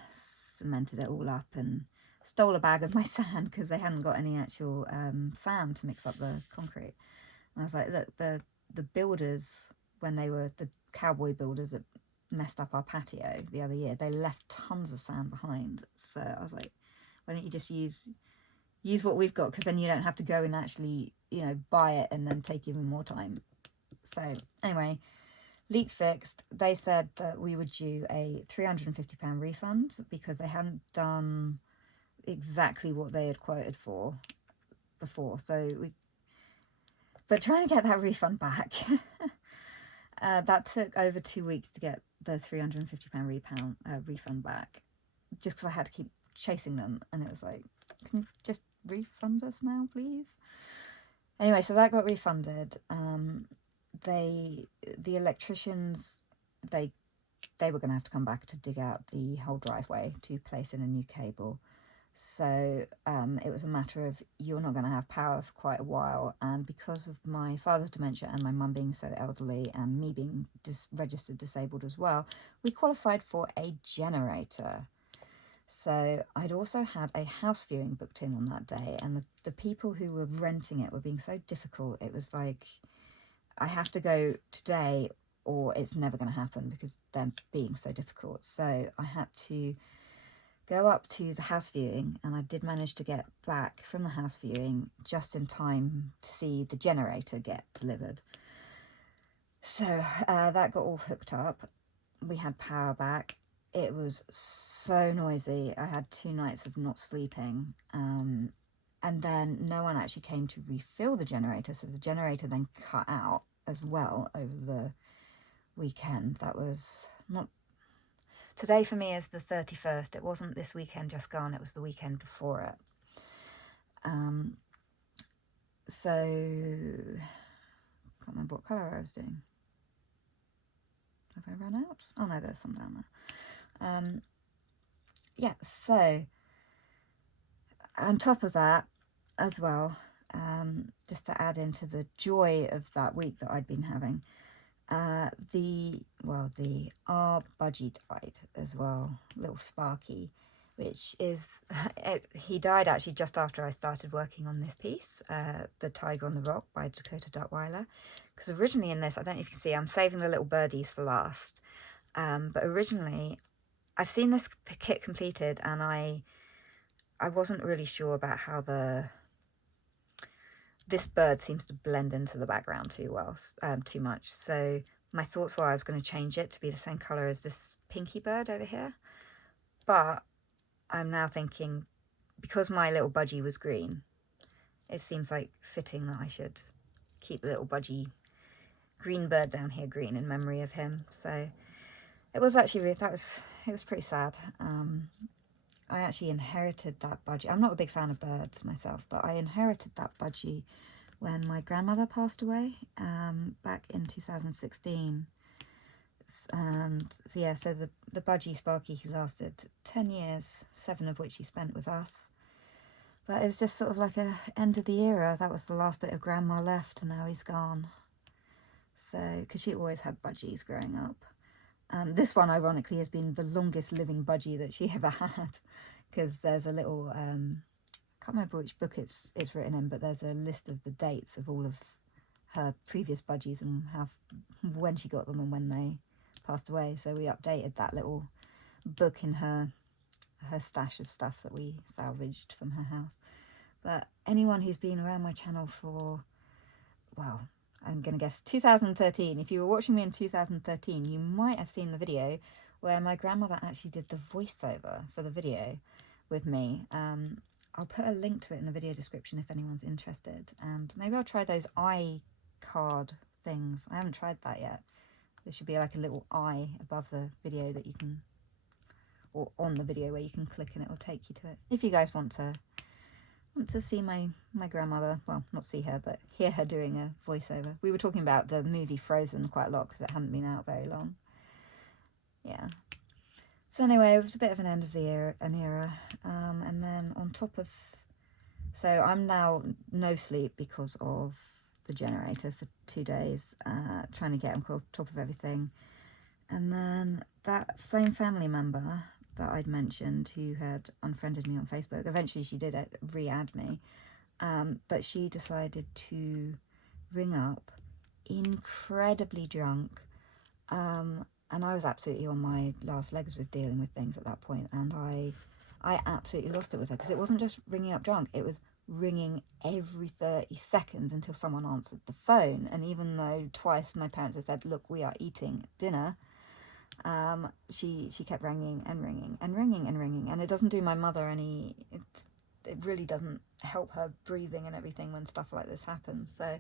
cemented it all up and stole a bag of my sand because they hadn't got any actual sand to mix up the concrete. And I was like, look, the builders, when they were the cowboy builders that messed up our patio the other year, they left tons of sand behind. So I was like, why don't you just use what we've got, because then you don't have to go and actually, you know, buy it and then take even more time. So anyway, leak fixed. They said that we were due a £350 refund because they hadn't done exactly what they had quoted for before. But trying to get that refund back, that took over 2 weeks to get the £350 refund back, just because I had to keep chasing them, and it was like, can you just refund us now, please? Anyway, so that got refunded. The electricians, they were going to have to come back to dig out the whole driveway to place in a new cable. So it was a matter of, you're not going to have power for quite a while. And because of my father's dementia and my mum being so elderly and me being registered disabled as well, we qualified for a generator. So I'd also had a house viewing booked in on that day, and the people who were renting it were being so difficult. It was like, I have to go today or it's never going to happen because they're being so difficult. So I had to go up to the house viewing, and I did manage to get back from the house viewing just in time to see the generator get delivered. So that got all hooked up. We had power back. It was so noisy. I had 2 nights of not sleeping. And then no one actually came to refill the generator. So the generator then cut out as well over the weekend. That was not... Today for me is the 31st. It wasn't this weekend just gone. It was the weekend before it. So... I can't remember what colour I was doing. Have I run out? Oh no, there's some down there. Yeah, so on top of that as well, just to add into the joy of that week that I'd been having, our budgie died as well, little Sparky, which is, he died actually just after I started working on this piece, The Tiger on the Rock by Dakota Duttweiler, because originally in this, I don't know if you can see, I'm saving the little birdies for last, but originally I've seen this kit completed, and I wasn't really sure about how this bird seems to blend into the background too much. So my thoughts were I was going to change it to be the same colour as this pinky bird over here. But I'm now thinking, because my little budgie was green, it seems like fitting that I should keep the little budgie green bird down here green in memory of him. So it was actually, it was pretty sad. I actually inherited that budgie. I'm not a big fan of birds myself, but I inherited that budgie when my grandmother passed away back in 2016. And so, yeah, so the budgie Sparky, he lasted 10 years, 7 of which he spent with us. But it was just sort of like a end of the era. That was the last bit of grandma left, and now he's gone. So, because she always had budgies growing up. This one, ironically, has been the longest living budgie that she ever had, because there's a little, I can't remember which book it's written in, but there's a list of the dates of all of her previous budgies and when she got them and when they passed away. So we updated that little book in her stash of stuff that we salvaged from her house. But anyone who's been around my channel for, well, I'm going to guess 2013. If you were watching me in 2013, you might have seen the video where my grandmother actually did the voiceover for the video with me. I'll put a link to it in the video description if anyone's interested, and maybe I'll try those iCard things. I haven't tried that yet. There should be like a little eye above the video that you can, or on the video where you can click and it will take you to it. If you guys want to see my grandmother, well, not see her, but hear her doing a voiceover. We were talking about the movie Frozen quite a lot because it hadn't been out very long. Yeah. So anyway, it was a bit of an end of an era. And then on top of, so I'm now no sleep because of the generator for 2 days, trying to get on top of everything. And then that same family member that I'd mentioned who had unfriended me on Facebook, eventually she did re-add me, but she decided to ring up incredibly drunk, and I was absolutely on my last legs with dealing with things at that point, and I absolutely lost it with her, because it wasn't just ringing up drunk, it was ringing every 30 seconds until someone answered the phone. And even though twice my parents had said, look, we are eating dinner, she kept ringing and ringing and ringing and ringing, and it doesn't do my mother any, it really doesn't help her breathing and everything when stuff like this happens. So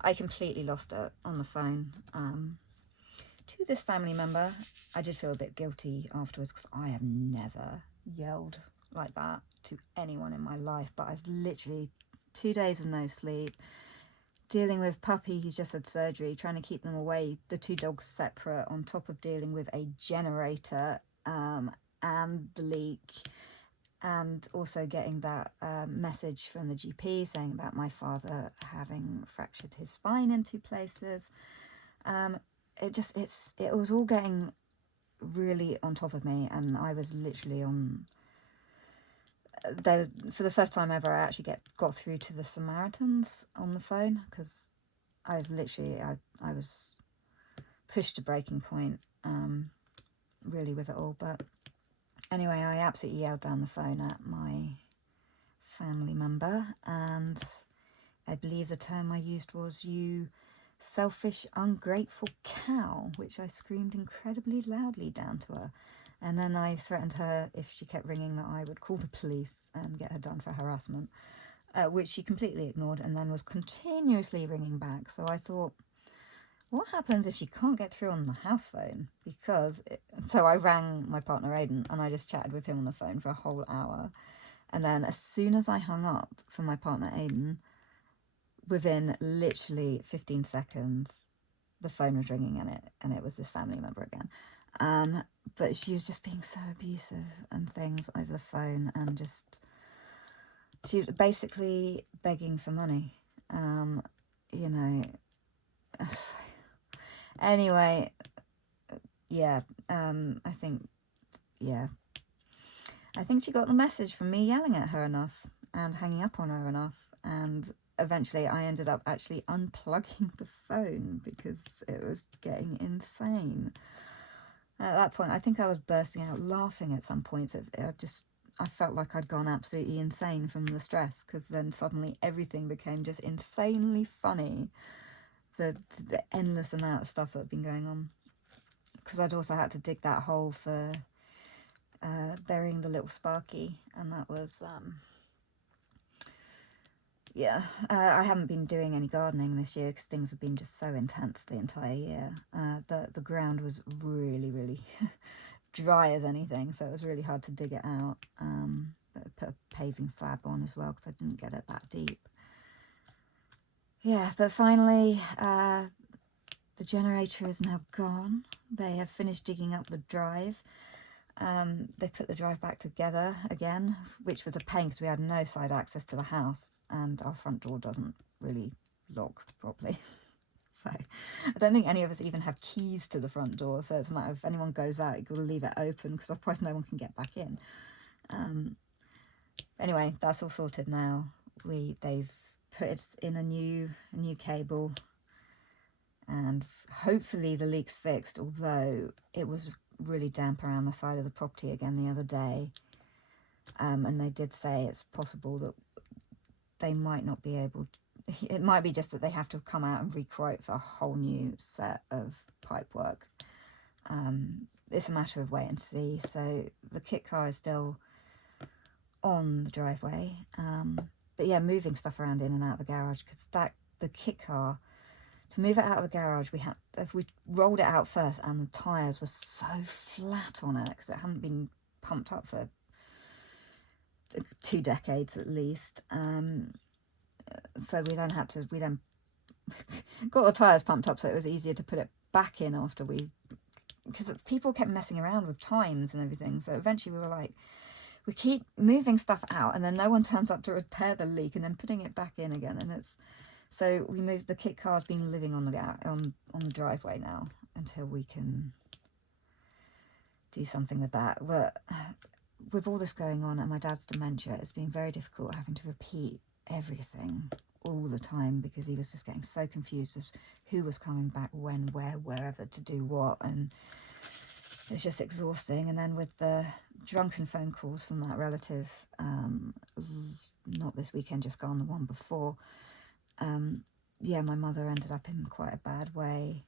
I completely lost it on the phone. To this family member, I did feel a bit guilty afterwards, because I have never yelled like that to anyone in my life, but I was literally 2 days of no sleep, dealing with Puppy who's just had surgery, trying to keep them away, the 2 dogs separate, on top of dealing with a generator and the leak, and also getting that message from the GP saying about my father having fractured his spine in 2 places. It was all getting really on top of me, and I was literally on there for the first time ever. I actually got through to the Samaritans on the phone, because I was literally I was pushed to breaking point, really, with it all. But anyway, I absolutely yelled down the phone at my family member, and I believe the term I used was, "You selfish, ungrateful cow," which I screamed incredibly loudly down to her. And then I threatened her, if she kept ringing, that I would call the police and get her done for harassment, which she completely ignored, and then was continuously ringing back. So I thought, what happens if she can't get through on the house phone? So I rang my partner Aidan, and I just chatted with him on the phone for a whole hour. And then as soon as I hung up from my partner Aidan, within literally 15 seconds, the phone was ringing, and it was this family member again. But she was just being so abusive and things over the phone, and she was basically begging for money, you know. Anyway, yeah, I think she got the message from me yelling at her enough and hanging up on her enough, and eventually I ended up actually unplugging the phone because it was getting insane. At that point, I think I was bursting out laughing at some points. I felt like I'd gone absolutely insane from the stress, because then suddenly everything became just insanely funny. The endless amount of stuff that had been going on. Because I'd also had to dig that hole for burying the little Sparky, and that was... I haven't been doing any gardening this year because things have been just so intense the entire year. The ground was really, really dry as anything, so it was really hard to dig it out. But I put a paving slab on as well because I didn't get it that deep. Yeah, but finally, the generator is now gone. They have finished digging up the drive. They put the drive back together again, which was a pain because we had no side access to the house, and our front door doesn't really lock properly. So I don't think any of us even have keys to the front door, so it's a matter of if anyone goes out, you've got to leave it open because otherwise no one can get back in. Anyway, that's all sorted now. They've put it in a new cable, and hopefully the leak's fixed, although it was really damp around the side of the property again the other day, and they did say it's possible that they might not be able to, it might be just that they have to come out and re-quote for a whole new set of pipe work. It's a matter of wait and see. So the kit car is still on the driveway. But yeah, moving stuff around in and out of the garage, because the kit car, to move it out of the garage, we rolled it out first, and the tyres were so flat on it because it hadn't been pumped up for 2 decades at least. So we then got the tyres pumped up, so it was easier to put it back in after because people kept messing around with times and everything. So eventually we were like, we keep moving stuff out and then no one turns up to repair the leak and then putting it back in again. And so we moved. The kit car's been living on the driveway now until we can do something with that. But with all this going on and my dad's dementia, it's been very difficult having to repeat everything all the time, because he was just getting so confused as who was coming back when, where, wherever to do what, and it's just exhausting. And then with the drunken phone calls from that relative, not this weekend, just gone, the one before, yeah, my mother ended up in quite a bad way.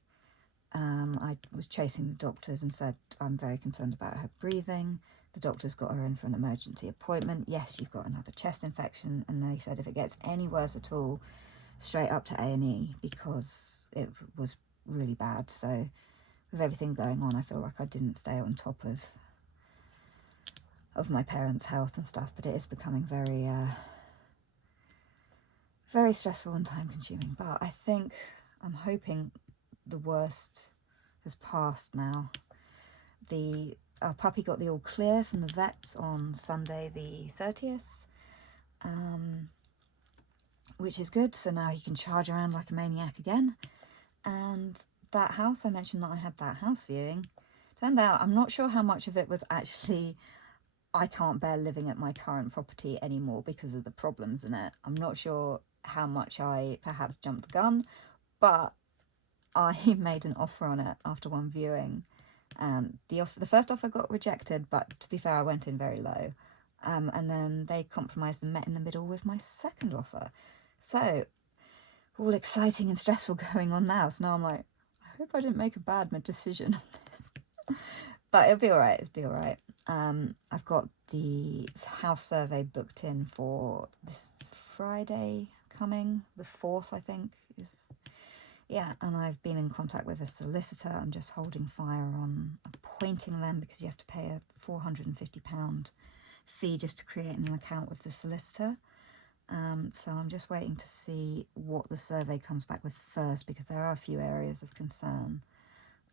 I was chasing the doctors and said, I'm very concerned about her breathing. The doctors got her in for an emergency appointment. Yes, you've got another chest infection. And they said if it gets any worse at all, straight up to A&E, because it was really bad. So with everything going on, I feel like I didn't stay on top of my parents' health and stuff. But it is becoming very, very stressful and time consuming. But I think, I'm hoping the worst has passed now. Our puppy got the all clear from the vets on Sunday the 30th, which is good. So now he can charge around like a maniac again. And that house, I mentioned that I had that house viewing. Turned out, I'm not sure how much of it was actually, I can't bear living at my current property anymore because of the problems in it. I'm not sure how much I perhaps jumped the gun, but I made an offer on it after one viewing. The first offer got rejected, but to be fair, I went in very low. And then they compromised and met in the middle with my second offer. So, all exciting and stressful going on now. So now I'm like, I hope I didn't make a bad decision on this. But it'll be all right. It'll be all right. I've got the house survey booked in for this Friday coming, the 4th, I think, is... Yeah, and I've been in contact with a solicitor. I'm just holding fire on appointing them, because you have to pay a £450 fee just to create an account with the solicitor. So I'm just waiting to see what the survey comes back with first, because there are a few areas of concern.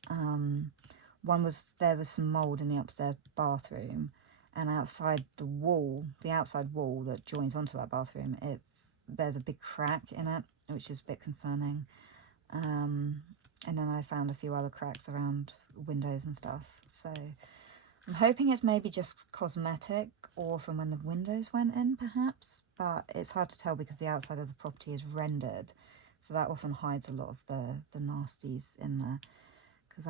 One was there was some mould in the upstairs bathroom, and outside the outside wall that joins onto that bathroom, there's a big crack in it, which is a bit concerning. And then I found a few other cracks around windows and stuff. So I'm hoping it's maybe just cosmetic, or from when the windows went in, perhaps. But it's hard to tell because the outside of the property is rendered. So that often hides a lot of the nasties in there. Because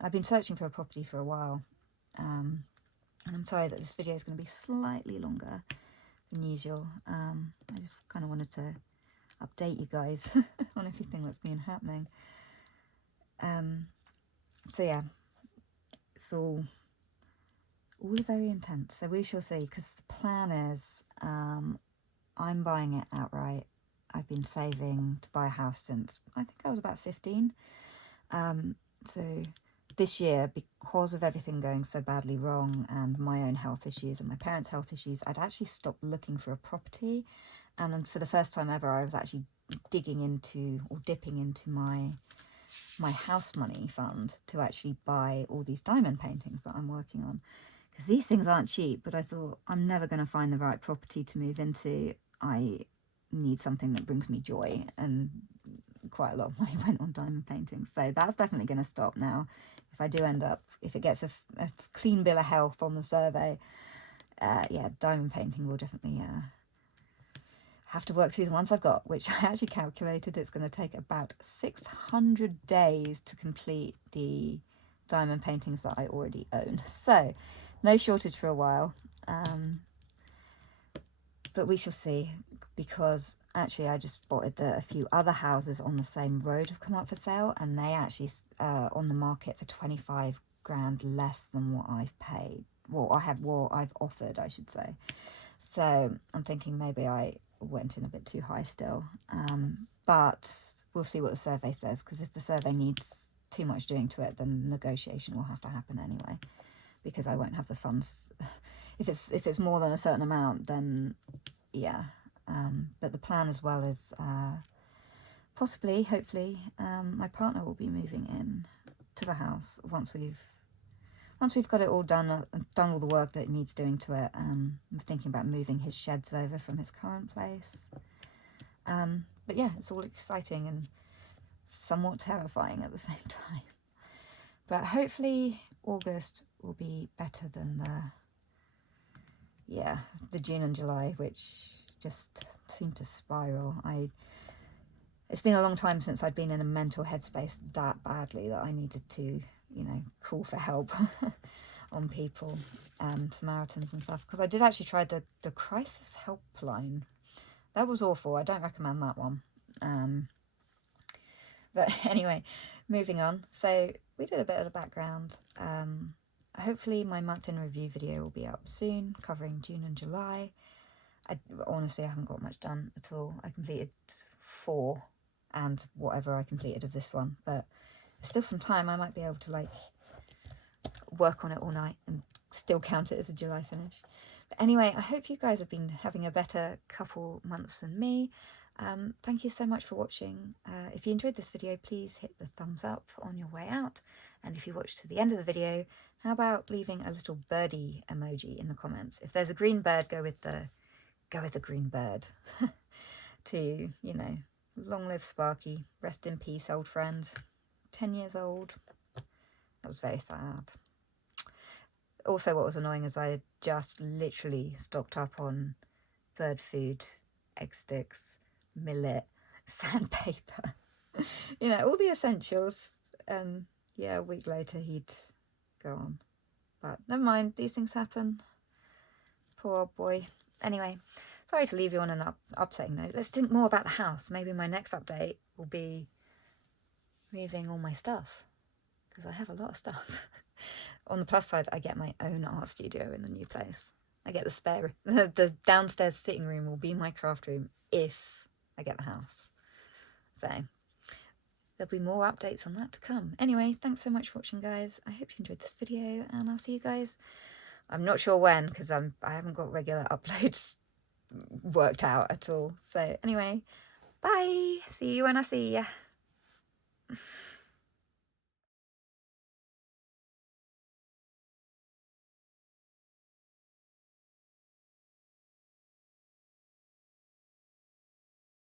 I've been searching for a property for a while. And I'm sorry that this video is going to be slightly longer than usual. I just kind of wanted to update you guys on everything that's been happening. So yeah, it's all very intense. So we shall see, because the plan is I'm buying it outright. I've been saving to buy a house since I think I was about 15. So this year, because of everything going so badly wrong and my own health issues and my parents' health issues, I'd actually stopped looking for a property. And for the first time ever, I was actually dipping into my house money fund to actually buy all these diamond paintings that I'm working on. Because these things aren't cheap, but I thought, I'm never going to find the right property to move into. I need something that brings me joy, and quite a lot of money went on diamond paintings. So that's definitely going to stop now. If I do end up, if it gets a clean bill of health on the survey, yeah, diamond painting will definitely... have to work through the ones I've got, which I actually calculated it's going to take about 600 days to complete the diamond paintings that I already own. So no shortage for a while, but we shall see, because actually I just spotted that a few other houses on the same road have come up for sale, and they actually on the market for 25 grand less than what I've paid, I've offered, I should say. So I'm thinking maybe I went in a bit too high still, but we'll see what the survey says, because if the survey needs too much doing to it, then negotiation will have to happen anyway, because I won't have the funds. If it's more than a certain amount, then yeah. But the plan as well is possibly, hopefully, my partner will be moving in to the house once we've got it all done, done all the work that it needs doing to it. I'm thinking about moving his sheds over from his current place. But yeah, it's all exciting and somewhat terrifying at the same time. But hopefully August will be better than the June and July, which just seemed to spiral. It's been a long time since I'd been in a mental headspace that badly that I needed to, call for help on people, Samaritans and stuff. Because I did actually try the crisis helpline. That was awful. I don't recommend that one. But anyway, moving on. So we did a bit of the background. Hopefully my month in review video will be up soon, covering June and July. Honestly, I haven't got much done at all. I completed 4 and whatever I completed of this one, but there's still some time. I might be able to work on it all night and still count it as a July finish. But anyway, I hope you guys have been having a better couple months than me. Thank you so much for watching. If you enjoyed this video, please hit the thumbs up on your way out. And if you watched to the end of the video, how about leaving a little birdie emoji in the comments? If there's a green bird, go with the green bird. To, long live Sparky. Rest in peace, old friend. 10 years old. That was very sad. Also, what was annoying is I had just literally stocked up on bird food, egg sticks, millet, sandpaper, all the essentials. And yeah, a week later he'd gone. But never mind, these things happen. Poor old boy. Anyway, sorry to leave you on an upsetting note. Let's think more about the house. Maybe my next update will be moving all my stuff, because I have a lot of stuff. On the plus side, I get my own art studio in the new place. I get the spare, the downstairs sitting room will be my craft room if I get the house. So there'll be more updates on that to come. Anyway, thanks so much for watching, guys. I hope you enjoyed this video, and I'll see you guys. I'm not sure when, because I haven't got regular uploads worked out at all. So anyway, bye. See you when I see ya.